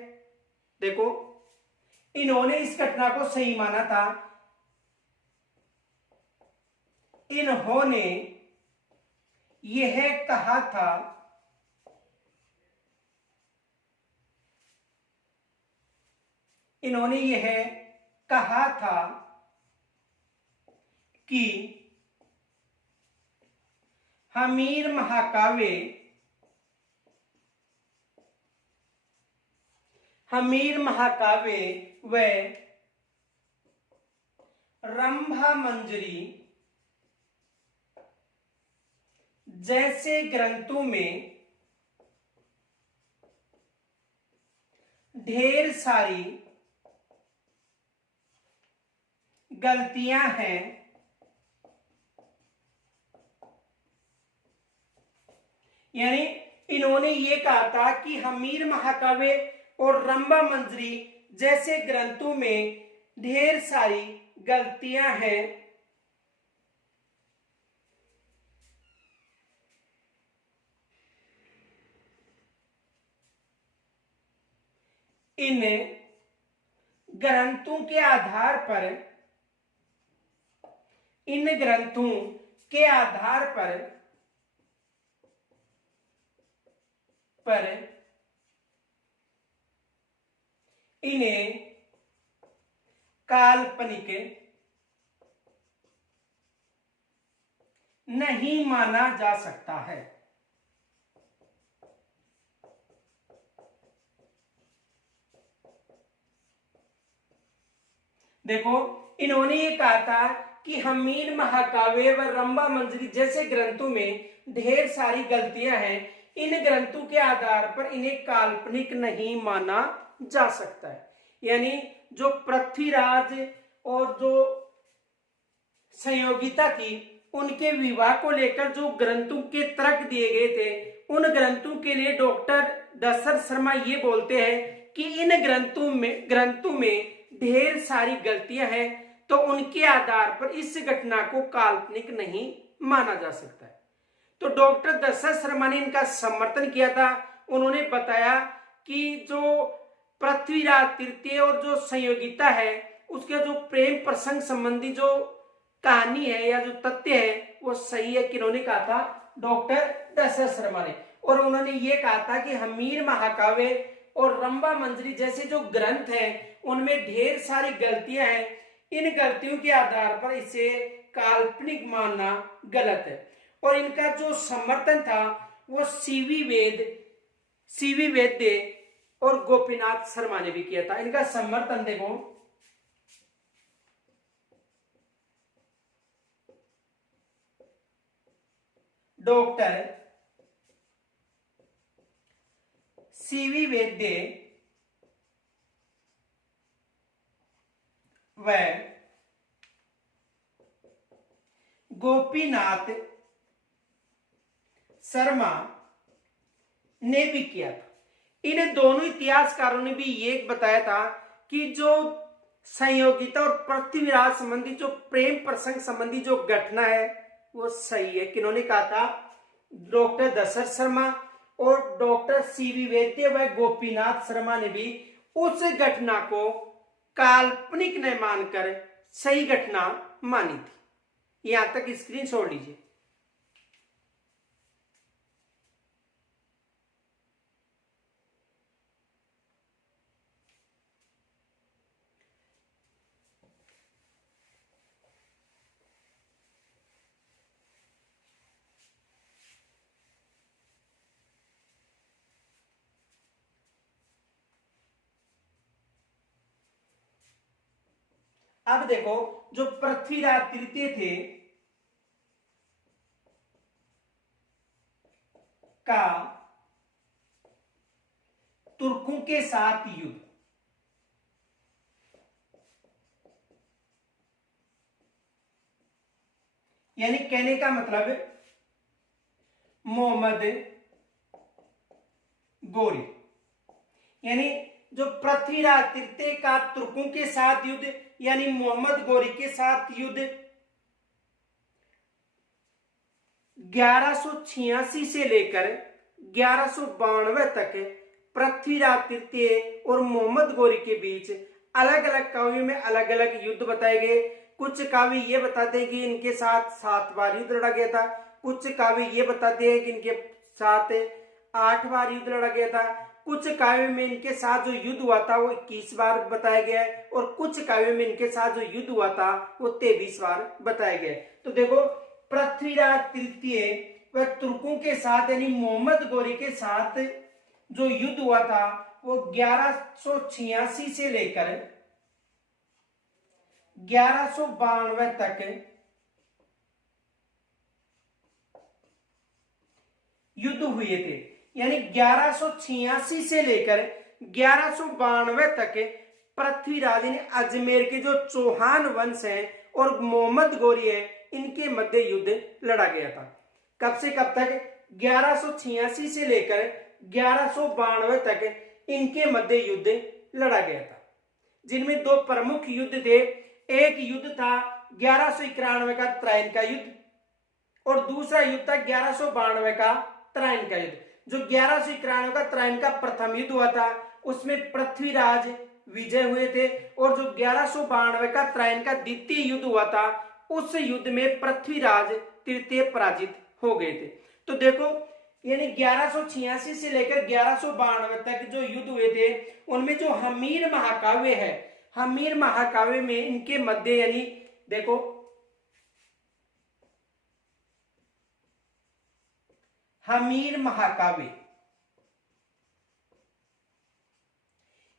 देखो इन्होंने इस घटना को सही माना था। इन्होंने यह कहा था कि हमीर महाकाव्य व रंभा मंजरी जैसे ग्रंथों में ढेर सारी गलतियां हैं, यानी इन्होंने ये कहा था कि हमीर महाकाव्य और रंभा मंजरी जैसे ग्रंथों में ढेर सारी गलतियां हैं, इन ग्रंथों के आधार पर, इन ग्रंथों के आधार पर इन्हें काल्पनिक नहीं माना जा सकता है। देखो, इन्होंने ये कहा था कि हमीर महाकाव्य व रंभा मंजरी जैसे ग्रंथों में ढेर सारी गलतियां हैं, इन ग्रंथों के आधार पर इन्हें काल्पनिक नहीं माना जा सकता है। यानी जो पृथ्वीराज और जो संयोगिता थी, उनके विवाह को लेकर जो ग्रंथों के तर्क दिए गए थे, उन ग्रंथों के लिए डॉक्टर दशरथ शर्मा ये बोलते हैं कि इन ग्रंथों में ढेर सारी गलतियां हैं, तो उनके आधार पर इस घटना को काल्पनिक नहीं माना जा सकता है। तो डॉक्टर दशरथ शर्मा ने इनका समर्थन किया था। उन्होंने बताया कि जो पृथ्वीराज तृतीय और जो संयोगिता है, उसके जो प्रेम प्रसंग संबंधी जो कहानी है या जो तथ्य है वो सही है। किन्होंने कहा था? डॉक्टर दशरथ शर्मा ने। और उन्होंने ये कहा था कि हमीर महाकाव्य और रंभा मंजरी जैसे जो ग्रंथ हैं उनमें ढेर सारी गलतियां हैं, इन गलतियों के आधार पर इसे काल्पनिक मानना गलत है। और इनका जो समर्थन था वो सीवी वैद्य और गोपीनाथ शर्मा ने भी किया था। इनका समर्थन देखो, डॉक्टर सीवी वैद्य व गोपीनाथ शर्मा ने भी किया था। इन दोनों इतिहासकारों ने भी ये बताया था कि जो संयोगिता और पृथ्वीराज संबंधी जो प्रेम प्रसंग संबंधी जो घटना है वो सही है। किन्होंने कहा था? डॉक्टर दशरथ शर्मा और डॉक्टर सीवी वैद्य व गोपीनाथ शर्मा ने भी उस घटना को काल्पनिक न मानकर सही घटना मानी थी। यहां तक स्क्रीन छोड़ लीजिए। अब देखो, जो पृथ्वीराज तृतीय थे का तुर्कों के साथ युद्ध, यानी कहने का मतलब मोहम्मद गोरी, यानी जो पृथ्वीराज तृतीय का तुर्कों के साथ युद्ध यानी मोहम्मद गोरी के साथ युद्ध 1186 से लेकर 1192 तक पृथ्वीराज तृतीय और मोहम्मद गोरी के बीच अलग अलग काव्यों में अलग अलग युद्ध बताए गए। कुछ काव्य ये बताते हैं कि इनके साथ 7 बार युद्ध लड़ा गया था, कुछ काव्य ये बताते हैं कि इनके साथ 8 बार युद्ध लड़ा गया था, कुछ काव्य में इनके साथ जो युद्ध हुआ था वो 21 बार बताया गया है, और कुछ काव्य में इनके साथ जो युद्ध हुआ था वो 23 बार बताया गया है। तो देखो, पृथ्वीराज तृतीय व तुर्कों के साथ यानी मोहम्मद गोरी के साथ जो युद्ध हुआ था वो 1186 से लेकर 1192 तक युद्ध हुए थे। यानी 1186 से लेकर 1192 तक पृथ्वीराज यानी अजमेर के जो चौहान वंश हैं और मोहम्मद गोरी है, इनके मध्य युद्ध लड़ा गया था। कब से कब तक? 1186 से लेकर 1192 तक इनके मध्य युद्ध लड़ा गया था, जिनमें दो प्रमुख युद्ध थे। एक युद्ध था 1191 का त्राइन का युद्ध और दूसरा युद्ध था 1192 का त्राइन का युद्ध। जो 1191 का त्राइन का प्रथम युद्ध हुआ था उसमें पृथ्वीराज विजय हुए थे, और जो 1192 का त्राइन का द्वितीय युद्ध हुआ था उस युद्ध में पृथ्वीराज तृतीय पराजित हो गए थे। तो देखो, यानी 1186 से लेकर 1192 तक जो युद्ध हुए थे उनमें जो हमीर महाकाव्य है, हमीर महाकाव्य में इनके मध्य यानी देखो हमीर महाकाव्य,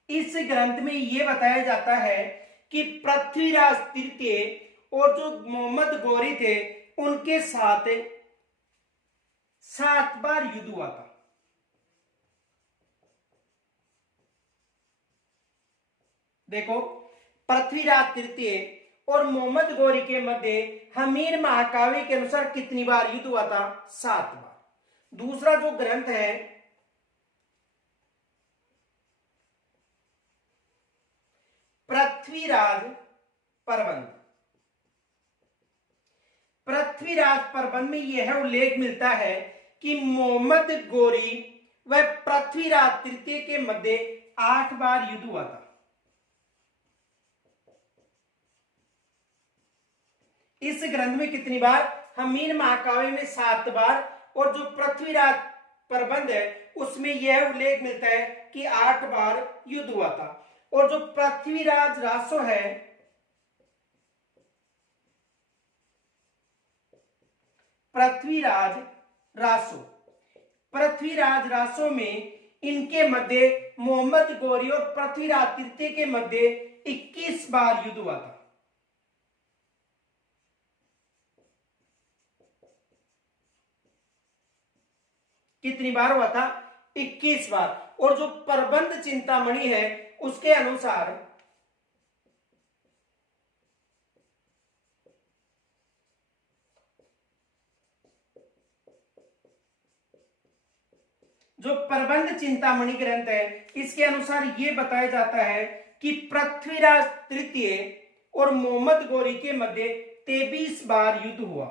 इस ग्रंथ में यह बताया जाता है कि पृथ्वीराज तृतीय और जो मोहम्मद गौरी थे उनके साथ 7 बार युद्ध हुआ था। देखो, पृथ्वीराज तृतीय और मोहम्मद गौरी के मध्य हमीर महाकाव्य के अनुसार कितनी बार युद्ध हुआ था? 7 बार। दूसरा जो ग्रंथ है पृथ्वीराज प्रबंध, पृथ्वीराज प्रबंध में यह उल्लेख मिलता है कि मोहम्मद गौरी व पृथ्वीराज तृतीय के मध्य 8 बार युद्ध हुआ था। इस ग्रंथ में कितनी बार? हमीर महाकाव्य में 7 बार, और जो पृथ्वीराज प्रबंध है उसमें यह उल्लेख मिलता है कि 8 बार युद्ध हुआ था। और जो पृथ्वीराज रासो है, पृथ्वीराज रासो, पृथ्वीराज रासो में इनके मध्य मोहम्मद गौरी और पृथ्वीराज तृतीय के मध्य 21 बार युद्ध हुआ था। कितनी बार हुआ था? 21 बार। और जो प्रबंध चिंतामणि है उसके अनुसार जो प्रबंध चिंतामणि ग्रंथ है इसके अनुसार यह बताया जाता है कि पृथ्वीराज तृतीय और मोहम्मद गौरी के मध्य 23 बार युद्ध हुआ।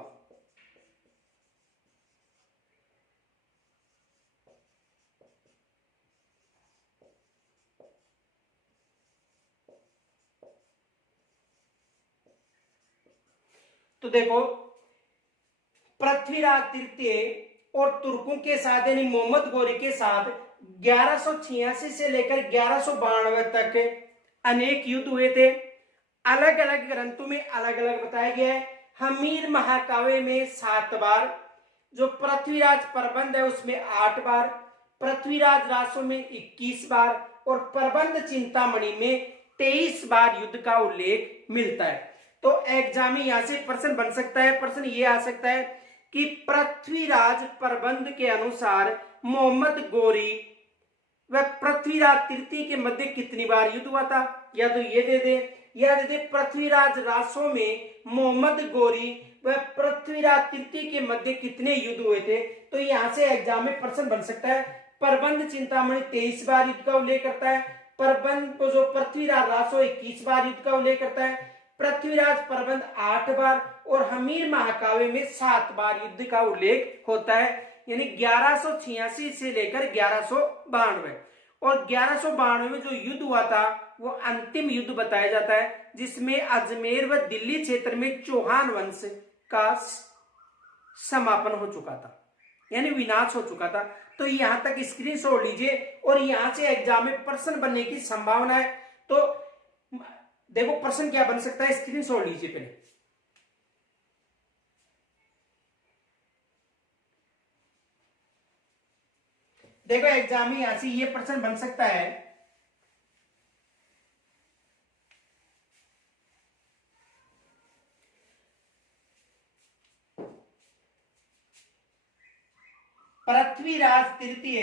तो देखो, पृथ्वीराज तृतीय और तुर्कों के साथ यानी मोहम्मद गौरी के साथ 1186 से लेकर 1192 तक अनेक युद्ध हुए थे। अलग अलग ग्रंथों में अलग अलग बताया गया है। हमीर महाकाव्य में 7 बार, जो पृथ्वीराज प्रबंध है उसमें 8 बार, पृथ्वीराज रासो में 21 बार और प्रबंध चिंतामणि में 23 बार युद्ध का उल्लेख मिलता है। तो एग्जाम में यहां से प्रश्न बन सकता है, प्रश्न ये आ सकता है कि पृथ्वीराज प्रबंध के अनुसार मोहम्मद गौरी व पृथ्वीराज तृतीय के मध्य कितनी बार युद्ध हुआ था? या तो ये दे दे या दे दे पृथ्वीराज रासो में मोहम्मद गौरी व पृथ्वीराज तृतीय के मध्य कितने युद्ध हुए थे। तो यहां से एग्जाम में प्रश्न बन सकता है। प्रबंध चिंतामणि 23 बार युद्ध का उल्लेख करता है, प्रबंध को जो पृथ्वीराज रासो 21 बार युद्ध का उल्लेख करता है, पृथ्वीराज प्रबंध 8 बार और हमीर महाकाव्य में 7 बार युद्ध का उल्लेख होता है। यानी 1186 से लेकर 1192, और 1192 में जो युद्ध हुआ था वो अंतिम युद्ध बताया जाता है, जिसमें अजमेर व दिल्ली क्षेत्र में चौहान वंश का समापन हो चुका था, यानी विनाश हो चुका था। तो यहां तक स्क्रीनशॉट लीजिए और यहां से एग्जाम में प्रश्न बनने की संभावना है। तो देखो प्रश्न क्या बन सकता है, स्क्रीनशॉट लीजिए पहले। देखो एग्जाम में यहां से ये प्रश्न बन सकता है, पृथ्वीराज तृतीय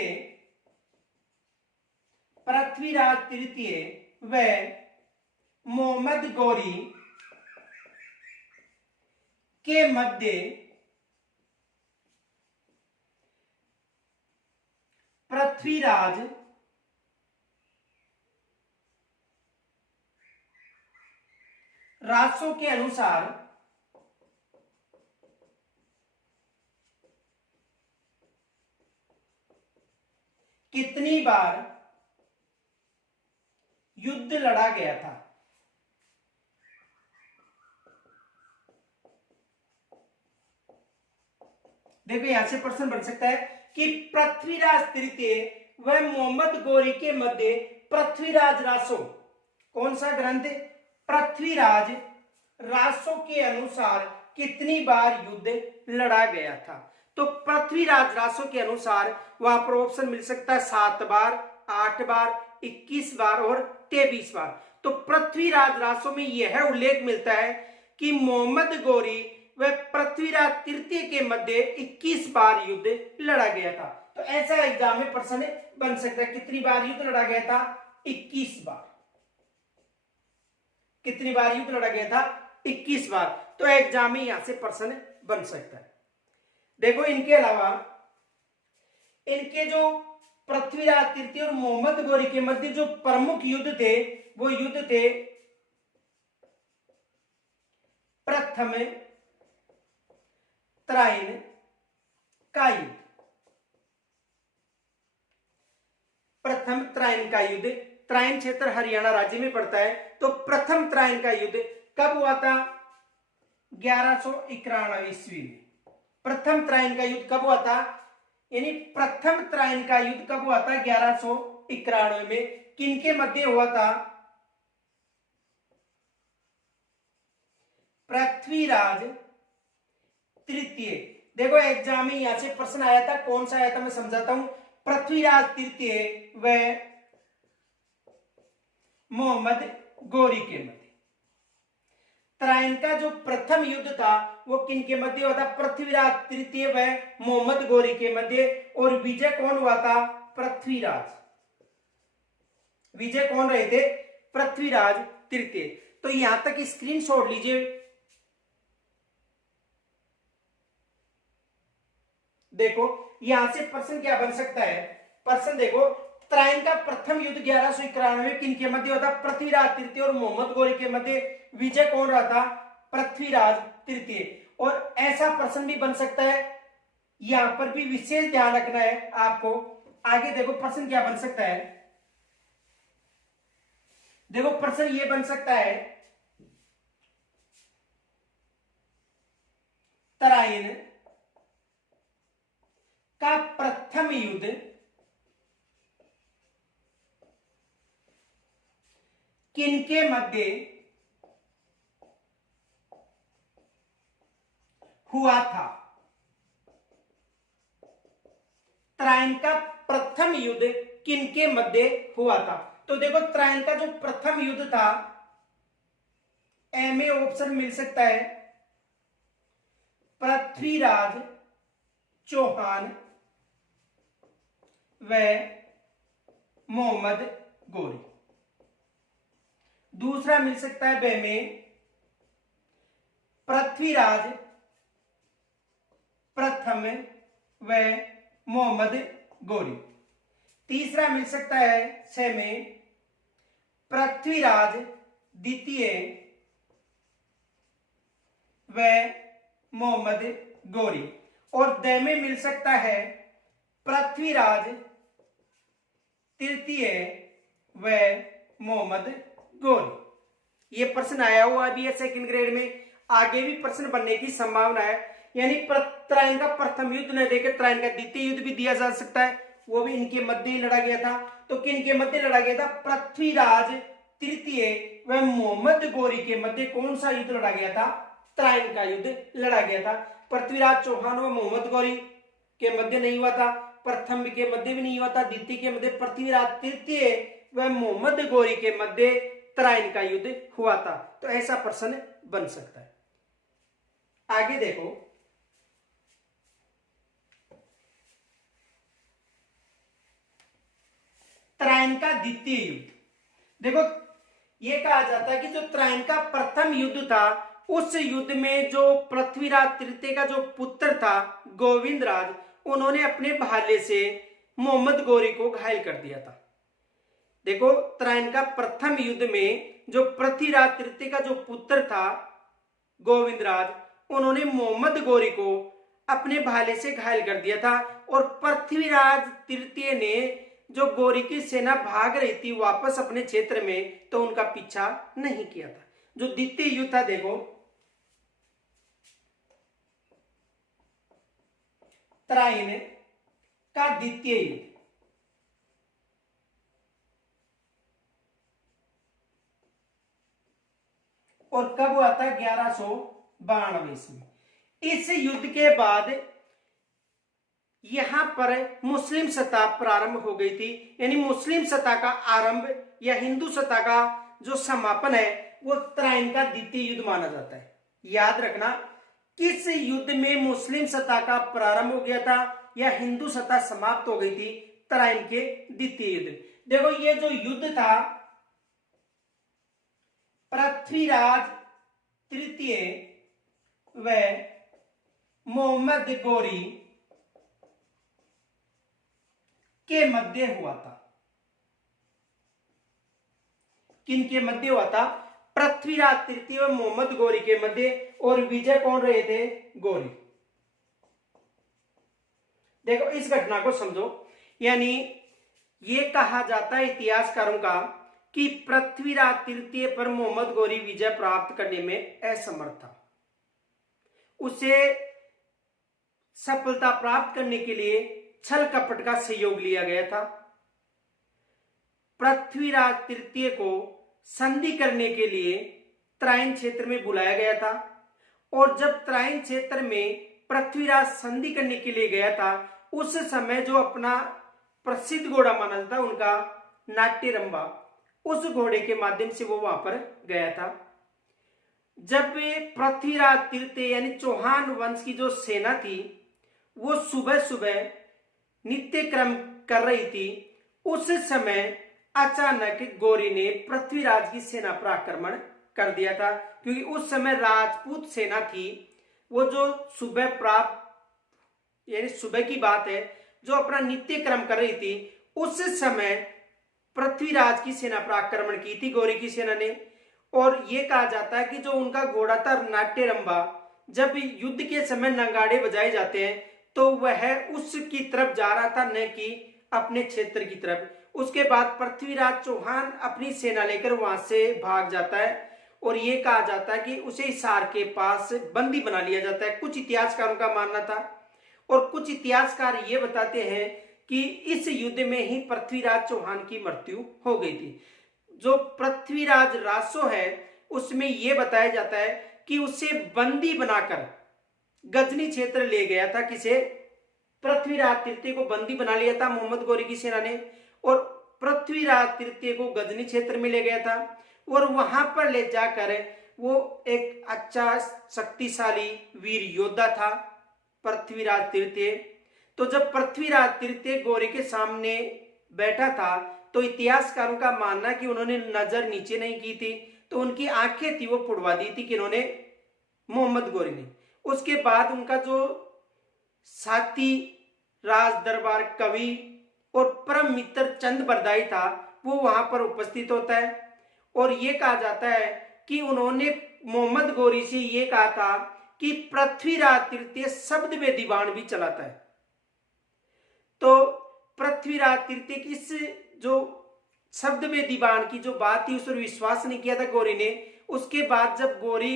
पृथ्वीराज तृतीय व मोहम्मद गौरी के मध्य पृथ्वीराज रासों के अनुसार कितनी बार युद्ध लड़ा गया था। देखो यहां से प्रश्न बन सकता है कि पृथ्वीराज तृतीय व मोहम्मद गौरी के मध्य पृथ्वीराज रासो, कौन सा ग्रंथ, पृथ्वीराज रासो के अनुसार कितनी बार युद्ध लड़ा गया था। तो पृथ्वीराज रासो के अनुसार वहां पर ऑप्शन मिल सकता है 7 बार, 8 बार, 21 बार और 23 बार। तो पृथ्वीराज रासो में यह उल्लेख मिलता है कि मोहम्मद गौरी व पृथ्वीराज तृतीय के मध्य 21 बार युद्ध लड़ा गया था। तो ऐसा एग्जाम में प्रश्न बन सकता है, कितनी बार युद्ध लड़ा गया था, 21 बार। कितनी बार युद्ध लड़ा गया था, 21 बार। तो एग्जाम में यहां से प्रश्न बन सकता है। देखो इनके अलावा इनके जो पृथ्वीराज तृतीय और मोहम्मद गौरी के मध्य जो प्रमुख युद्ध थे वो युद्ध थे प्रथम त्राइन का युद्ध। प्रथम त्राइन का युद्ध, त्राइन क्षेत्र हरियाणा राज्य में पड़ता है। तो प्रथम त्राइन का युद्ध कब हुआ था, 1191 ईस्वी में। प्रथम त्राइन का युद्ध कब हुआ था, यानी प्रथम त्राइन का युद्ध कब हुआ था, 1191 में। किनके मध्य हुआ था, पृथ्वीराज तृतीय। देखो एग्जाम में यहां से प्रश्न आया था, कौन सा आया था मैं समझाता हूं, पृथ्वीराज तृतीय व मोहम्मद गौरी के मध्य। त्राइन का जो प्रथम युद्ध था वो किनके मध्य हुआ था, पृथ्वीराज तृतीय व मोहम्मद गौरी के मध्य। और विजय कौन हुआ था, पृथ्वीराज। विजय कौन रहे थे, पृथ्वीराज तृतीय। तो यहां तक स्क्रीनशॉट लीजिए। देखो यहां से प्रश्न क्या बन सकता है, प्रश्न देखो, त्राइन का प्रथम युद्ध 1191 में किनके मध्य हुआ था, पृथ्वीराज तृतीय और मोहम्मद गौरी के मध्य। विजय कौन रहा था, पृथ्वीराज तृतीय। और ऐसा प्रश्न भी बन सकता है, यहां पर भी विशेष ध्यान रखना है आपको। आगे देखो प्रश्न क्या बन सकता है, देखो प्रश्न ये बन सकता है, त्राइन का प्रथम युद्ध किनके मध्य हुआ था। त्राइन का प्रथम युद्ध किनके मध्य हुआ था। तो देखो त्राइन का जो प्रथम युद्ध था, ए में ऑप्शन मिल सकता है पृथ्वीराज चौहान व मोहम्मद गौरी। दूसरा मिल सकता है बे में पृथ्वीराज प्रथम व मोहम्मद गौरी। तीसरा मिल सकता है से में पृथ्वीराज द्वितीय व मोहम्मद गौरी। और द में मिल सकता है पृथ्वीराज तृतीय व मोहम्मद गौरी। ये प्रश्न आया हुआ भी है सेकंड ग्रेड में, आगे भी प्रश्न बनने की संभावना है। यानी त्राइन का प्रथम युद्ध न देकर त्राइन का द्वितीय युद्ध भी दिया जा सकता है, वो भी इनके मध्य ही लड़ा गया था। तो किनके मध्य लड़ा गया था, पृथ्वीराज तृतीय व मोहम्मद गौरी के मध्य कौन सा युद्ध लड़ा गया था, त्राइन का युद्ध लड़ा गया था। पृथ्वीराज चौहान व मोहम्मद गौरी के मध्य नहीं हुआ था, प्रथम के मध्य भी नहीं हुआ था, द्वितीय के मध्य पृथ्वीराज तृतीय व मोहम्मद गौरी के मध्य त्राइन का युद्ध हुआ था। तो ऐसा प्रश्न बन सकता है। आगे देखो, त्राइन का द्वितीय युद्ध। देखो ये कहा जाता है कि जो त्राइन का प्रथम युद्ध था, उस युद्ध में जो पृथ्वीराज तृतीय का जो पुत्र था गोविंदराज, उन्होंने अपने भाले से मोहम्मद गौरी को घायल कर दिया था। देखो त्राइन का प्रथम युद्ध में जो पृथ्वीराज तृतीय का जो पुत्र था गोविंदराज, उन्होंने मोहम्मद गौरी को अपने भाले से घायल कर दिया था। और पृथ्वीराज तृतीय ने जो गौरी की सेना भाग रही थी वापस अपने क्षेत्र में, तो उनका पीछा नहीं किया था। जो द्वितीय युद्ध था देखो त्राइन का द्वितीय युद्ध, और कब हुआ था? 1192 ईस्वी। इस युद्ध के बाद यहां पर मुस्लिम सत्ता प्रारंभ हो गई थी, यानी मुस्लिम सत्ता का आरंभ या हिंदू सत्ता का जो समापन है वो त्राइन का द्वितीय युद्ध माना जाता है। याद रखना किस युद्ध में मुस्लिम सत्ता का प्रारंभ हो गया था या हिंदू सत्ता समाप्त हो गई थी? त्राइन के द्वितीय युद्ध। देखो ये जो युद्ध था पृथ्वीराज तृतीय व मोहम्मद गौरी के मध्य हुआ था। किन के मध्य हुआ था? पृथ्वीराज तृतीय व मोहम्मद गौरी के मध्य। और विजय कौन रहे थे? गौरी। देखो इस घटना को समझो, यानी ये कहा जाता है इतिहासकारों का कि पृथ्वीराज तृतीय पर मोहम्मद गौरी विजय प्राप्त करने में असमर्थ था। उसे सफलता प्राप्त करने के लिए छल कपट का सहयोग लिया गया था। पृथ्वीराज तृतीय को संधि करने के लिए त्राइन क्षेत्र में बुलाया गया था। और जब त्राइन क्षेत्र में पृथ्वीराज संधि करने के लिए गया था, उस समय जो अपना प्रसिद्ध घोड़ा माना जाता उनका नाट्यरंबा, उस घोड़े के माध्यम से वो वहां पर गया था। जब पृथ्वीराज तृतीय यानी चौहान वंश की जो सेना थी वो सुबह सुबह नित्य क्रम कर रही थी, उस समय अचानक गौरी ने पृथ्वीराज की सेना पर आक्रमण कर दिया था। क्योंकि उस समय राजपूत सेना थी, वो जो सुबह प्राप्त यानी सुबह की बात है, जो अपना नित्य क्रम कर रही थी, उस समय पृथ्वीराज की सेना पर आक्रमण की थी गौरी की सेना ने। और यह कहा जाता है कि जो उनका घोड़ा था नाट्यरंबा, जब युद्ध के समय नगाड़े बजाए जाते हैं तो वह उसकी तरफ जा रहा था, न कि अपने क्षेत्र की तरफ। उसके बाद पृथ्वीराज चौहान अपनी सेना लेकर वहां से भाग जाता है और ये कहा जाता है कि उसे हिसार के पास बंदी बना लिया जाता है, कुछ इतिहासकारों का मानना था। और कुछ इतिहासकार ये बताते हैं कि इस युद्ध में ही पृथ्वीराज चौहान की मृत्यु हो गई थी। जो पृथ्वीराज रासो है उसमें यह बताया जाता है कि उसे बंदी बनाकर गजनी क्षेत्र ले गया था। किसे? पृथ्वीराज तृतीय को बंदी बना लिया था मोहम्मद गौरी की सेना ने, और पृथ्वीराज तृतीय को गजनी क्षेत्र में ले गया था। और वहां पर ले जाकर वो एक अच्छा शक्तिशाली वीर योद्धा था पृथ्वीराज तृतीय। तो जब पृथ्वीराज तृतीय गौरी के सामने बैठा था तो इतिहासकारों का मानना कि उन्होंने नजर नीचे नहीं की थी, तो उनकी आंखें थी वो पुड़वा दी थी किन्होंने? मोहम्मद गौरी ने। उसके बाद उनका जो साथी राज दरबार कवि और परम मित्र चंद बरदाई था वो वहां पर उपस्थित होता है। और ये कहा जाता है कि उन्होंने मोहम्मद गौरी से ये कहा था कि पृथ्वीराज तृतीय शब्द में दीवान भी चलाता है। तो पृथ्वीराज तृतीय की इस जो शब्द में दीवान की जो बात थी उस पर विश्वास नहीं किया था गौरी ने। उसके बाद जब गौरी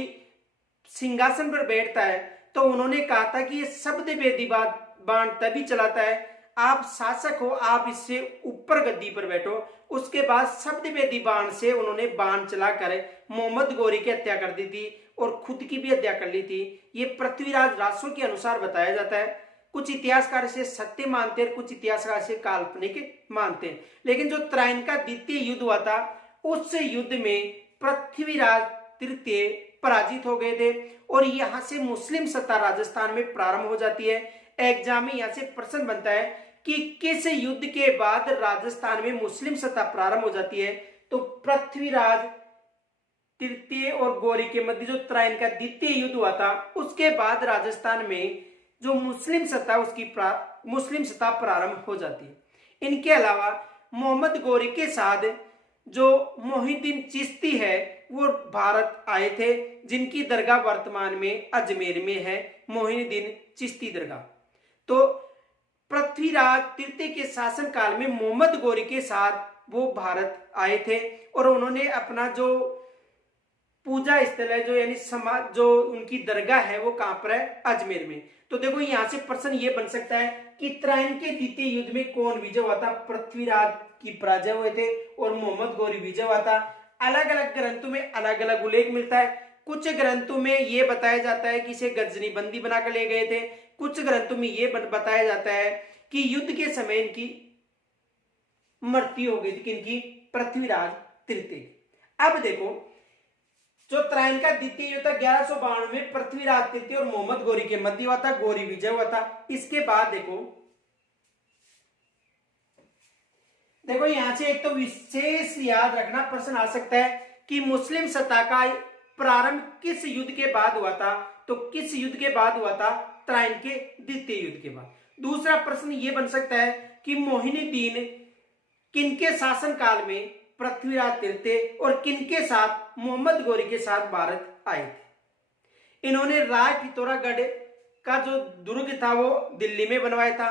सिंहासन पर बैठता है तो उन्होंने कहा था कि ये शब्द में दीवान तभी चलाता है, आप शासक हो, आप इससे ऊपर गद्दी पर बैठो। उसके बाद शब्द में दीवान से उन्होंने बाण चलाकर मोहम्मद गौरी की हत्या कर दी थी और खुद की भी हत्या कर ली थी। ये पृथ्वीराज रासो के अनुसार बताया जाता है। कुछ इतिहासकार इसे सत्य मानते हैं, कुछ इतिहासकार इसे काल्पनिक मानते हैं। लेकिन जो त्राइन का द्वितीय युद्ध हुआ था उस युद्ध में पृथ्वीराज तृतीय पराजित हो गए थे और यहां से मुस्लिम सत्ता राजस्थान में प्रारंभ हो जाती है। एग्जाम में यहां से प्रश्न बनता है कि किस युद्ध के बाद राजस्थान में मुस्लिम सत्ता प्रारंभ हो जाती है, तो पृथ्वीराज तृतीय और गौरी के मध्य जो त्राइन का द्वितीय युद्ध हुआ था, उसके बाद राजस्थान में जो मुस्लिम सत्ता मुस्लिम सत्ता प्रारंभ हो जाती है। इनके अलावा मोहम्मद गौरी के साथ जो मोहिउद्दीन चिश्ती है वो भारत आए थे, जिनकी दरगाह वर्तमान में अजमेर में है, मोहिउद्दीन चिश्ती दरगाह। तो पृथ्वीराज तृतीय के शासन काल में मोहम्मद गौरी के साथ वो भारत आए थे और उन्होंने अपना जो पूजा स्थल है, जो यानी समाज जो उनकी दरगाह है, वो कहां पर है? अजमेर में। तो देखो यहां से प्रश्न ये बन सकता है कि त्राइन के द्वितीय युद्ध में कौन विजय हुआ था? पृथ्वीराज की पराजय हुए थे और मोहम्मद गौरी विजय हुआ था। अलग अलग ग्रंथों में अलग अलग उल्लेख मिलता है। कुछ ग्रंथों में यह बताया जाता है कि इसे गजनी बंदी बनाकर ले गए थे, कुछ ग्रंथों में यह बताया जाता है कि युद्ध के समय इनकी मृत्यु हो गई थी। किनकी? पृथ्वीराज तृतीय। अब देखो जो त्राइन का द्वितीय युद्ध था 1192 में पृथ्वीराज तृतीय और मोहम्मद गौरी के मध्य हुआ था, गौरी विजय हुआ था। इसके बाद देखो यहां से एक तो विशेष याद रखना प्रश्न आ सकता है कि मुस्लिम सत्ता का प्रारंभ किस युद्ध के बाद हुआ था? तो किस युद्ध के बाद हुआ था? त्राइन के द्वितीय युद्ध के बाद। दूसरा प्रश्न यह बन सकता है कि मोहिउद्दीन किनके शासन काल में पृथ्वीराज तृतीय और किनके साथ मोहम्मद गौरी के साथ भारत आए थे? इन्होंने राय पिथौरागढ़ का जो दुर्ग था वो दिल्ली में बनवाया था।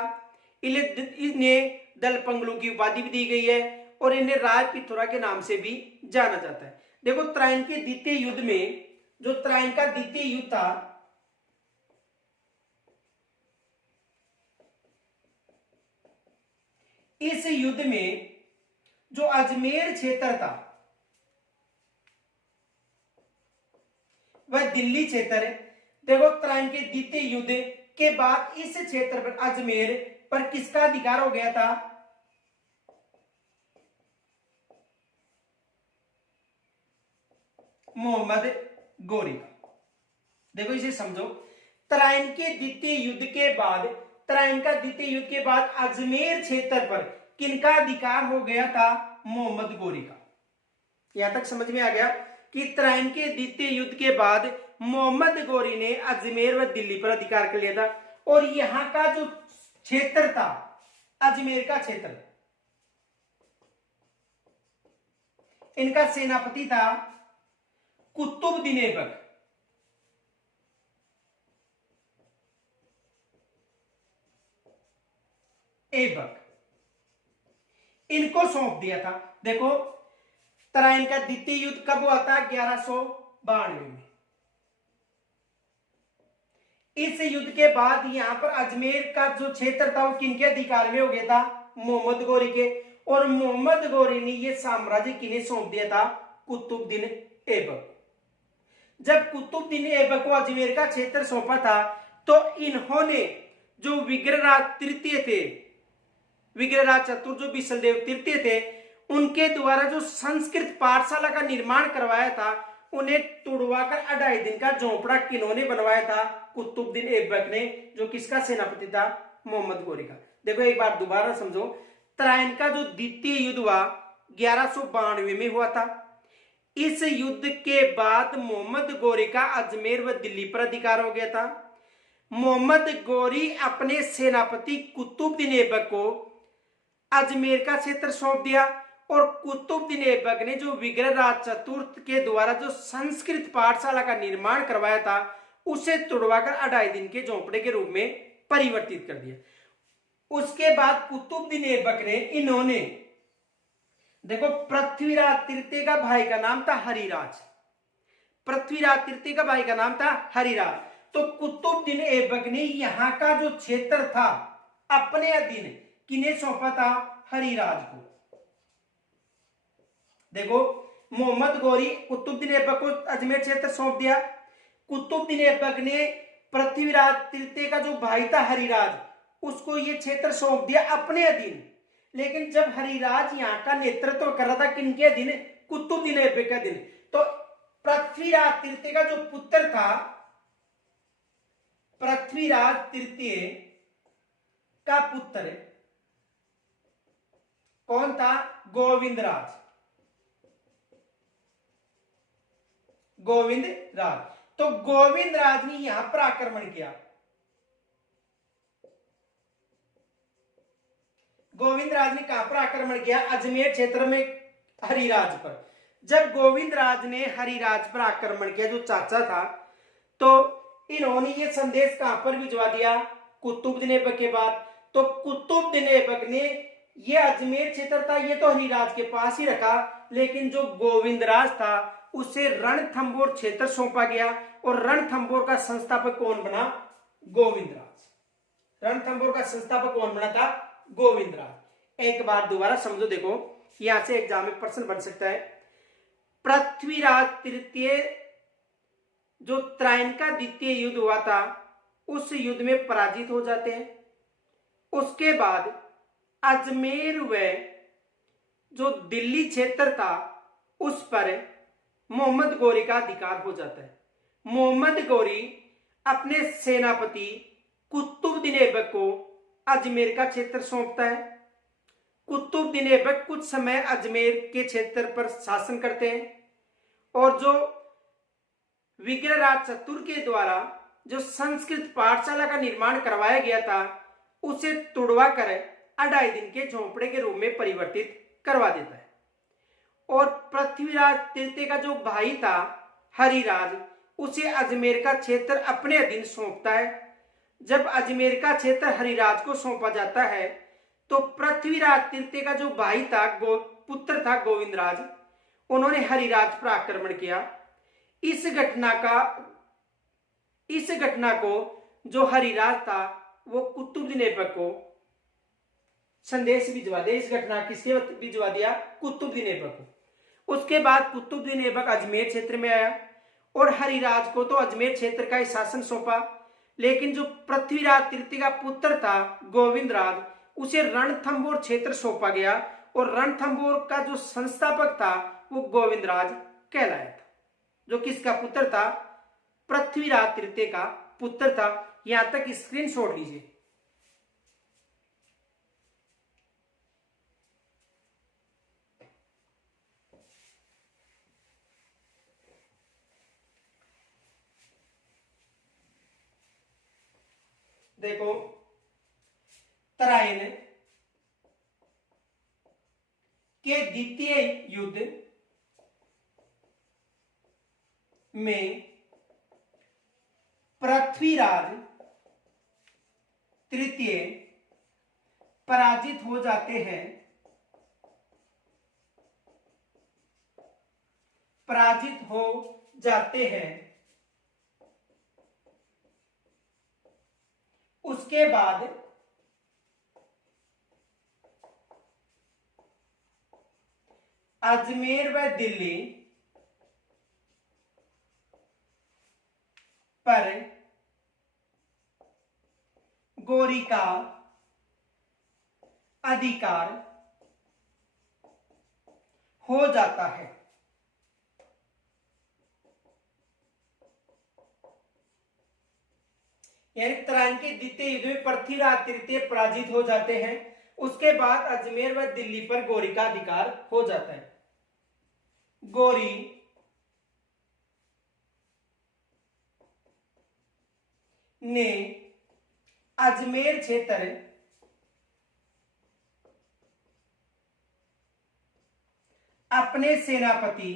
इन्हें दलपंगलू की उपाधि भी दी गई है और इन्हें राय पिथौरा के नाम से भी जाना जाता है। देखो त्राइन के द्वितीय युद्ध में, जो त्राइन का द्वितीय युद्ध था, इस युद्ध में जो अजमेर क्षेत्र था वह दिल्ली क्षेत्र है। देखो त्राइन के द्वितीय युद्ध के बाद इस क्षेत्र पर अजमेर पर किसका अधिकार हो गया था? मोहम्मद गौरी का। देखो इसे समझो, त्राइन के द्वितीय युद्ध के बाद, त्राइन का द्वितीय युद्ध के बाद अजमेर क्षेत्र पर किनका अधिकार हो गया था? मोहम्मद गौरी का। यहां तक समझ में आ गया कि त्राइन के द्वितीय युद्ध के बाद मोहम्मद गौरी ने अजमेर व दिल्ली पर अधिकार कर लिया था और यहां का जो क्षेत्र था, अजमेर का क्षेत्र, इनका सेनापति था कुतुबुद्दीन ऐबक। इनको सौंप दिया था। देखो तराइन का द्वितीय युद्ध कब हुआ था? 1192 में। इस युद्ध के बाद यहां पर अजमेर का जो क्षेत्र था वो किनके अधिकार में हो गया था? मोहम्मद गौरी के। और मोहम्मद गौरी ने यह साम्राज्य किन्हें सौंप दिया था? कुतुबुद्दीन ऐबक। जब कुतुबुद्दीन ऐबक को अजमेर का क्षेत्र सौंपा था तो इन्होंने जो विग्रहराज तृतीय थे, विग्रहराज चतुर्थ जो बिसलदेव तृतीय थे, उनके द्वारा जो संस्कृत पाठशाला का निर्माण करवाया था, उन्हें तुड़वाकर 2.5 दिन का झोंपड़ा किन्होंने बनवाया था? कुतुबुद्दीन ऐबक ने, जो किसका सेनापति था? मोहम्मद गौरी का। देखो एक बार दोबारा समझो, तराइन का जो द्वितीय युद्ध हुआ 1192 में हुआ था। इस युद्ध के बाद मोहम्मद गौरी का अजमेर व दिल्ली पर अधिकार हो गया था। मोहम्मद गौरी अपने सेनापति कुतुबुद्दीन ऐबक को अजमेर का क्षेत्र सौंप दिया और कुतुबुद्दीन ऐबक ने जो विग्रहराज चतुर्थ के द्वारा जो संस्कृत पाठशाला का निर्माण करवाया था, उसे तुड़वाकर 2.5 दिन के झोंपड़े के रूप में परिवर्तित कर दिया। उसके बाद कुतुबुद्दीन ऐबक ने, इन्होंने देखो पृथ्वीराज तृतीय का भाई का नाम था हरिराज। पृथ्वीराज तृतीय का भाई का नाम था हरिराज। तो कुतुबुद्दीन ऐबक ने यहां का जो क्षेत्र था अपने अधीन किन्हें सौंपा था? हरिराज को। देखो मोहम्मद गौरी कुतुबुद्दीन ऐबक को अजमेर क्षेत्र सौंप दिया। कुतुबुद्दीन ऐबक ने पृथ्वीराज तृतीय का जो भाई था हरिराज, उसको ये क्षेत्र सौंप दिया अपने अधीन। लेकिन जब हरिराज यहाँ का नेतृत्व कर रहा था, किनके अधीन? कुतुबुद्दीन ऐबक के अधीन। तो पृथ्वीराज तृतीय का जो पुत्र था, पृथ्वीराज तृतीय का पुत्र कौन था? गोविंदराज। गोविंदराज। तो गोविंदराज ने यहां पर आक्रमण किया। गोविंदराज ने कहां पर आक्रमण किया? अजमेर क्षेत्र में हरिराज पर। जब गोविंदराज ने हरिराज पर आक्रमण किया, जो चाचा था, तो इन्होंने ये संदेश कहां पर भिजवा दिया? कुतुबुद्दीन ऐबक के बाद। तो कुतुबुद्दीन ऐबक ने ये अजमेर क्षेत्र था, ये तो हरिराज के पास ही रखा, लेकिन जो गोविंदराज था उसे रणथंभौर क्षेत्र सौंपा गया। और रणथंभौर का संस्थापक कौन बना? गोविंदराज। रणथंभौर का संस्थापक कौन बना था? गोविंदराज। एक बार दोबारा समझो, देखो यहां से एग्जाम में प्रश्न बन सकता है। पृथ्वीराज तृतीय जो त्रायन का द्वितीय युद्ध हुआ था, उस युद्ध में पराजित हो जाते हैं। उसके बाद अजमेर व जो दिल्ली क्षेत्र था उस पर मोहम्मद गौरी का अधिकार हो जाता है। मोहम्मद गौरी अपने सेनापति कुतुबुद्दीन ऐबक को अजमेर का क्षेत्र सौंपता है। कुतुबुद्दीन ऐबक कुछ समय अजमेर के क्षेत्र पर शासन करते हैं, और जो विग्रहराज चतुर के द्वारा जो संस्कृत पाठशाला का निर्माण करवाया गया था, उसे तुड़वा कर 2.5 दिन के झोंपड़े के रूप में परिवर्तित करवा देता है। और पृथ्वीराज तृतीय का जो भाई था हरिराज, उसे अजमेर का क्षेत्र अपने अधीन सौंपता है। जब अजमेर का क्षेत्र हरिराज को सौंपा जाता है, तो पृथ्वीराज तृतीय का जो भाई था, पुत्र था गोविंदराज, उन्होंने हरिराज पर आक्रमण किया। इस घटना को जो हरिराज था वो कुतुबुद्दीन ऐबक को संदेश भिजवा दिया। इस घटना किसके भिजवा दिया? कुतुबुद्दीन ऐबक को। उसके बाद कुतुबुद्दीन ऐबक अजमेर क्षेत्र में आया और हरिराज को तो अजमेर क्षेत्र का ही शासन सौंपा, लेकिन जो पृथ्वीराज तृतीय का पुत्र था गोविंदराज, उसे रणथंभौर क्षेत्र सौंपा गया। और रणथंभौर का जो संस्थापक था वो गोविंदराज कहलाया था, जो किसका पुत्र था? पृथ्वीराज तृतीय का पुत्र था। यहां तक स्क्रीनशॉट लीजिए। देखो, तराइन के द्वितीय युद्ध में पृथ्वीराज तृतीय पराजित हो जाते हैं। उसके बाद अजमेर व दिल्ली पर गौरी का अधिकार हो जाता है। यानी तराइन के द्वितीय युद्ध में पृथ्वीराज तृतीय पराजित हो जाते हैं। उसके बाद अजमेर व दिल्ली पर गौरी का अधिकार हो जाता है। गौरी ने अजमेर क्षेत्र अपने सेनापति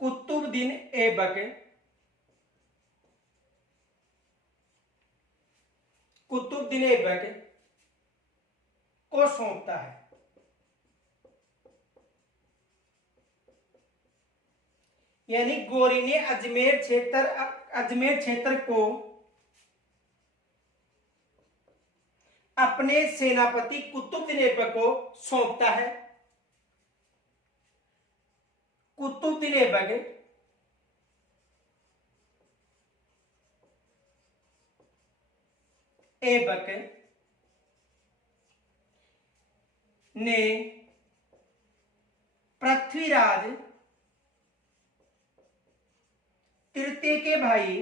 कुतुबुद्दीन ऐबक को सौंपता है। यानी गौरी ने अजमेर क्षेत्र को अपने सेनापति कुतुबुद्दीन ऐबक को सौंपता है। कुतुबुद्दीन ऐबक ने पृथ्वीराज तृतीय के भाई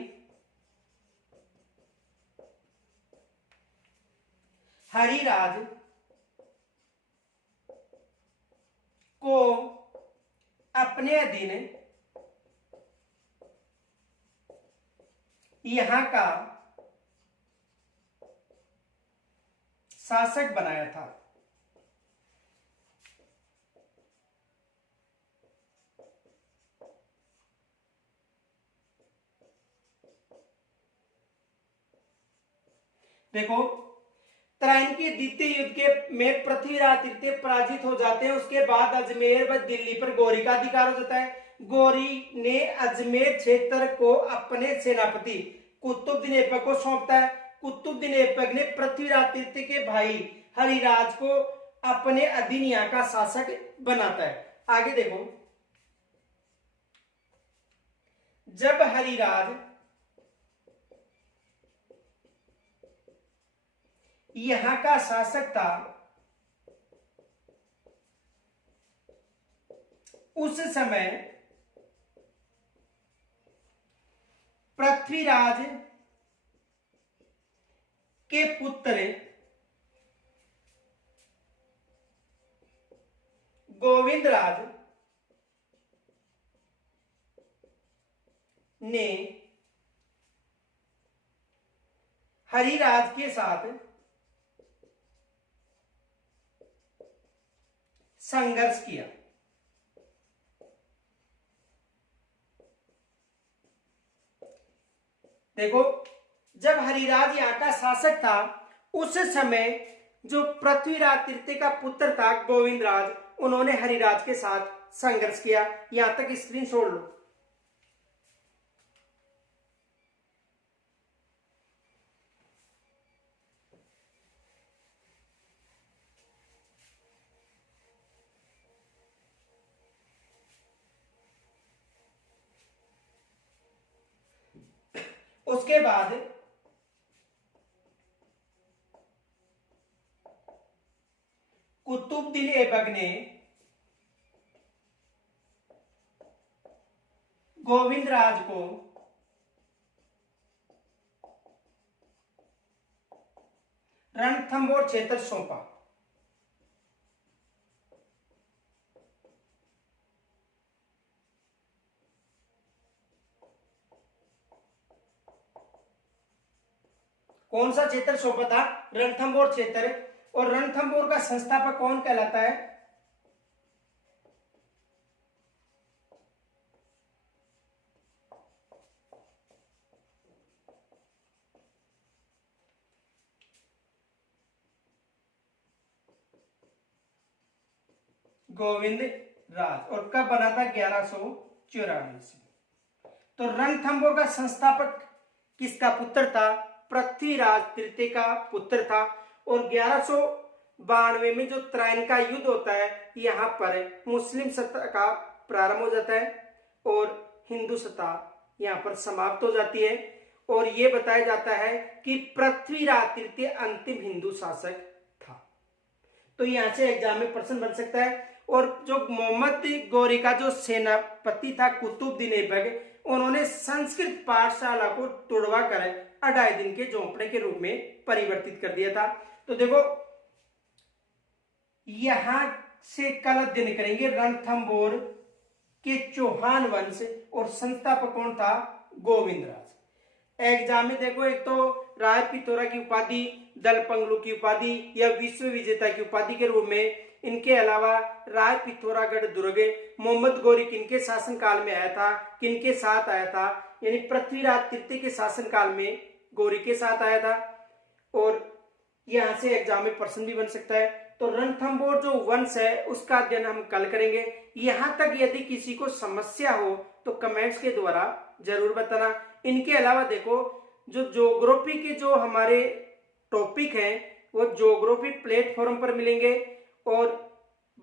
हरिराज को अपने अधीन यहां का शासक बनाया था। देखो, तराइन के द्वितीय युद्ध के में पृथ्वीराज तृतीय पराजित हो जाते हैं। उसके बाद अजमेर व दिल्ली पर गौरी का अधिकार हो जाता है। गौरी ने अजमेर क्षेत्र को अपने सेनापति कुतुबुद्दीन ऐबक को सौंपता है। कुतुबुद्दीन ऐबक ने पृथ्वीराज तृतीय के भाई हरिराज को अपने अधीन यहाँ का शासक बनाता है। आगे देखो, जब हरिराज यहां का शासक था, उस समय पृथ्वीराज के पुत्र गोविंदराज ने हरिराज के साथ संघर्ष किया। देखो, जब हरिराज यहाँ का शासक था, उस समय जो पृथ्वीराज तृतीय का पुत्र था गोविंदराज, उन्होंने हरिराज के साथ संघर्ष किया। यहां तक स्क्रीन छोड़ लो। उसके बाद कुतुबुद्दीन ऐबक ने गोविंदराज को रणथंभौर क्षेत्र सौंपा। कौन सा क्षेत्र सौंपा था? रणथंभौर क्षेत्र। और रणथंभौर का संस्थापक कौन कहलाता है? गोविंद राज। और कब बना था? 1194 में। तो रणथंभौर का संस्थापक किसका पुत्र था? पृथ्वीराज तृतीय का पुत्र था। और 1192 में जो तराइन का युद्ध होता है, यहाँ पर मुस्लिम सत्ता का प्रारंभ हो जाता है और हिंदू सत्ता यहाँ पर समाप्त हो जाती है। और ये बताया जाता है कि पृथ्वीराज तृतीय अंतिम हिंदू शासक था। तो यहाँ से एग्जाम में प्रश्न बन सकता है। और जो मोहम्मद गौरी का जो सेनापति था कुतुबुद्दीन ऐबक, उन्होंने संस्कृत पाठशाला को तोड़वा कर 2.5 दिन के झोंपड़े के रूप में परिवर्तित कर दिया था। तो देखो, यहां से कल अध्ययन करेंगे रणथंभौर के चौहान वंश और संस्थापक कौन था? गोविंदराज। एग्जाम में देखो, एक तो राय पिथौरा की उपाधि, दलपंगलू की उपाधि या विश्व विजेता की उपाधि के रूप में। इनके अलावा राय पिथौरागढ़ दुर्ग मोहम्मद गौरी किनके शासनकाल में आया था, किनके साथ आया था? यानी पृथ्वीराज तृतीय के शासनकाल में गौरी के साथ आया था। और यहां से एग्जाम में प्रश्न भी बन सकता है। तो रणथंभौर जो वंश है उसका अध्ययन हम कल करेंगे। यहां तक यदि किसी को समस्या हो तो कमेंट्स के द्वारा जरूर बताना। इनके अलावा देखो, जो ज्योग्राफी के जो हमारे टॉपिक हैं वो ज्योग्राफी प्लेटफॉर्म पर मिलेंगे। और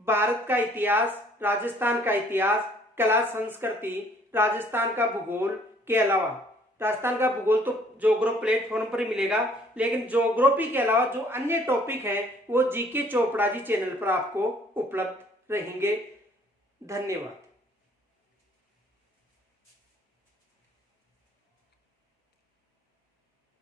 भारत का इतिहास, राजस्थान का इतिहास, कला संस्कृति, राजस्थान का भूगोल के अलावा, राजस्थान का भूगोल तो ज्योग्राफी प्लेटफॉर्म पर ही मिलेगा, लेकिन ज्योग्राफी के अलावा जो अन्य टॉपिक हैं वो जीके चोपड़ा जी चैनल पर आपको उपलब्ध रहेंगे। धन्यवाद।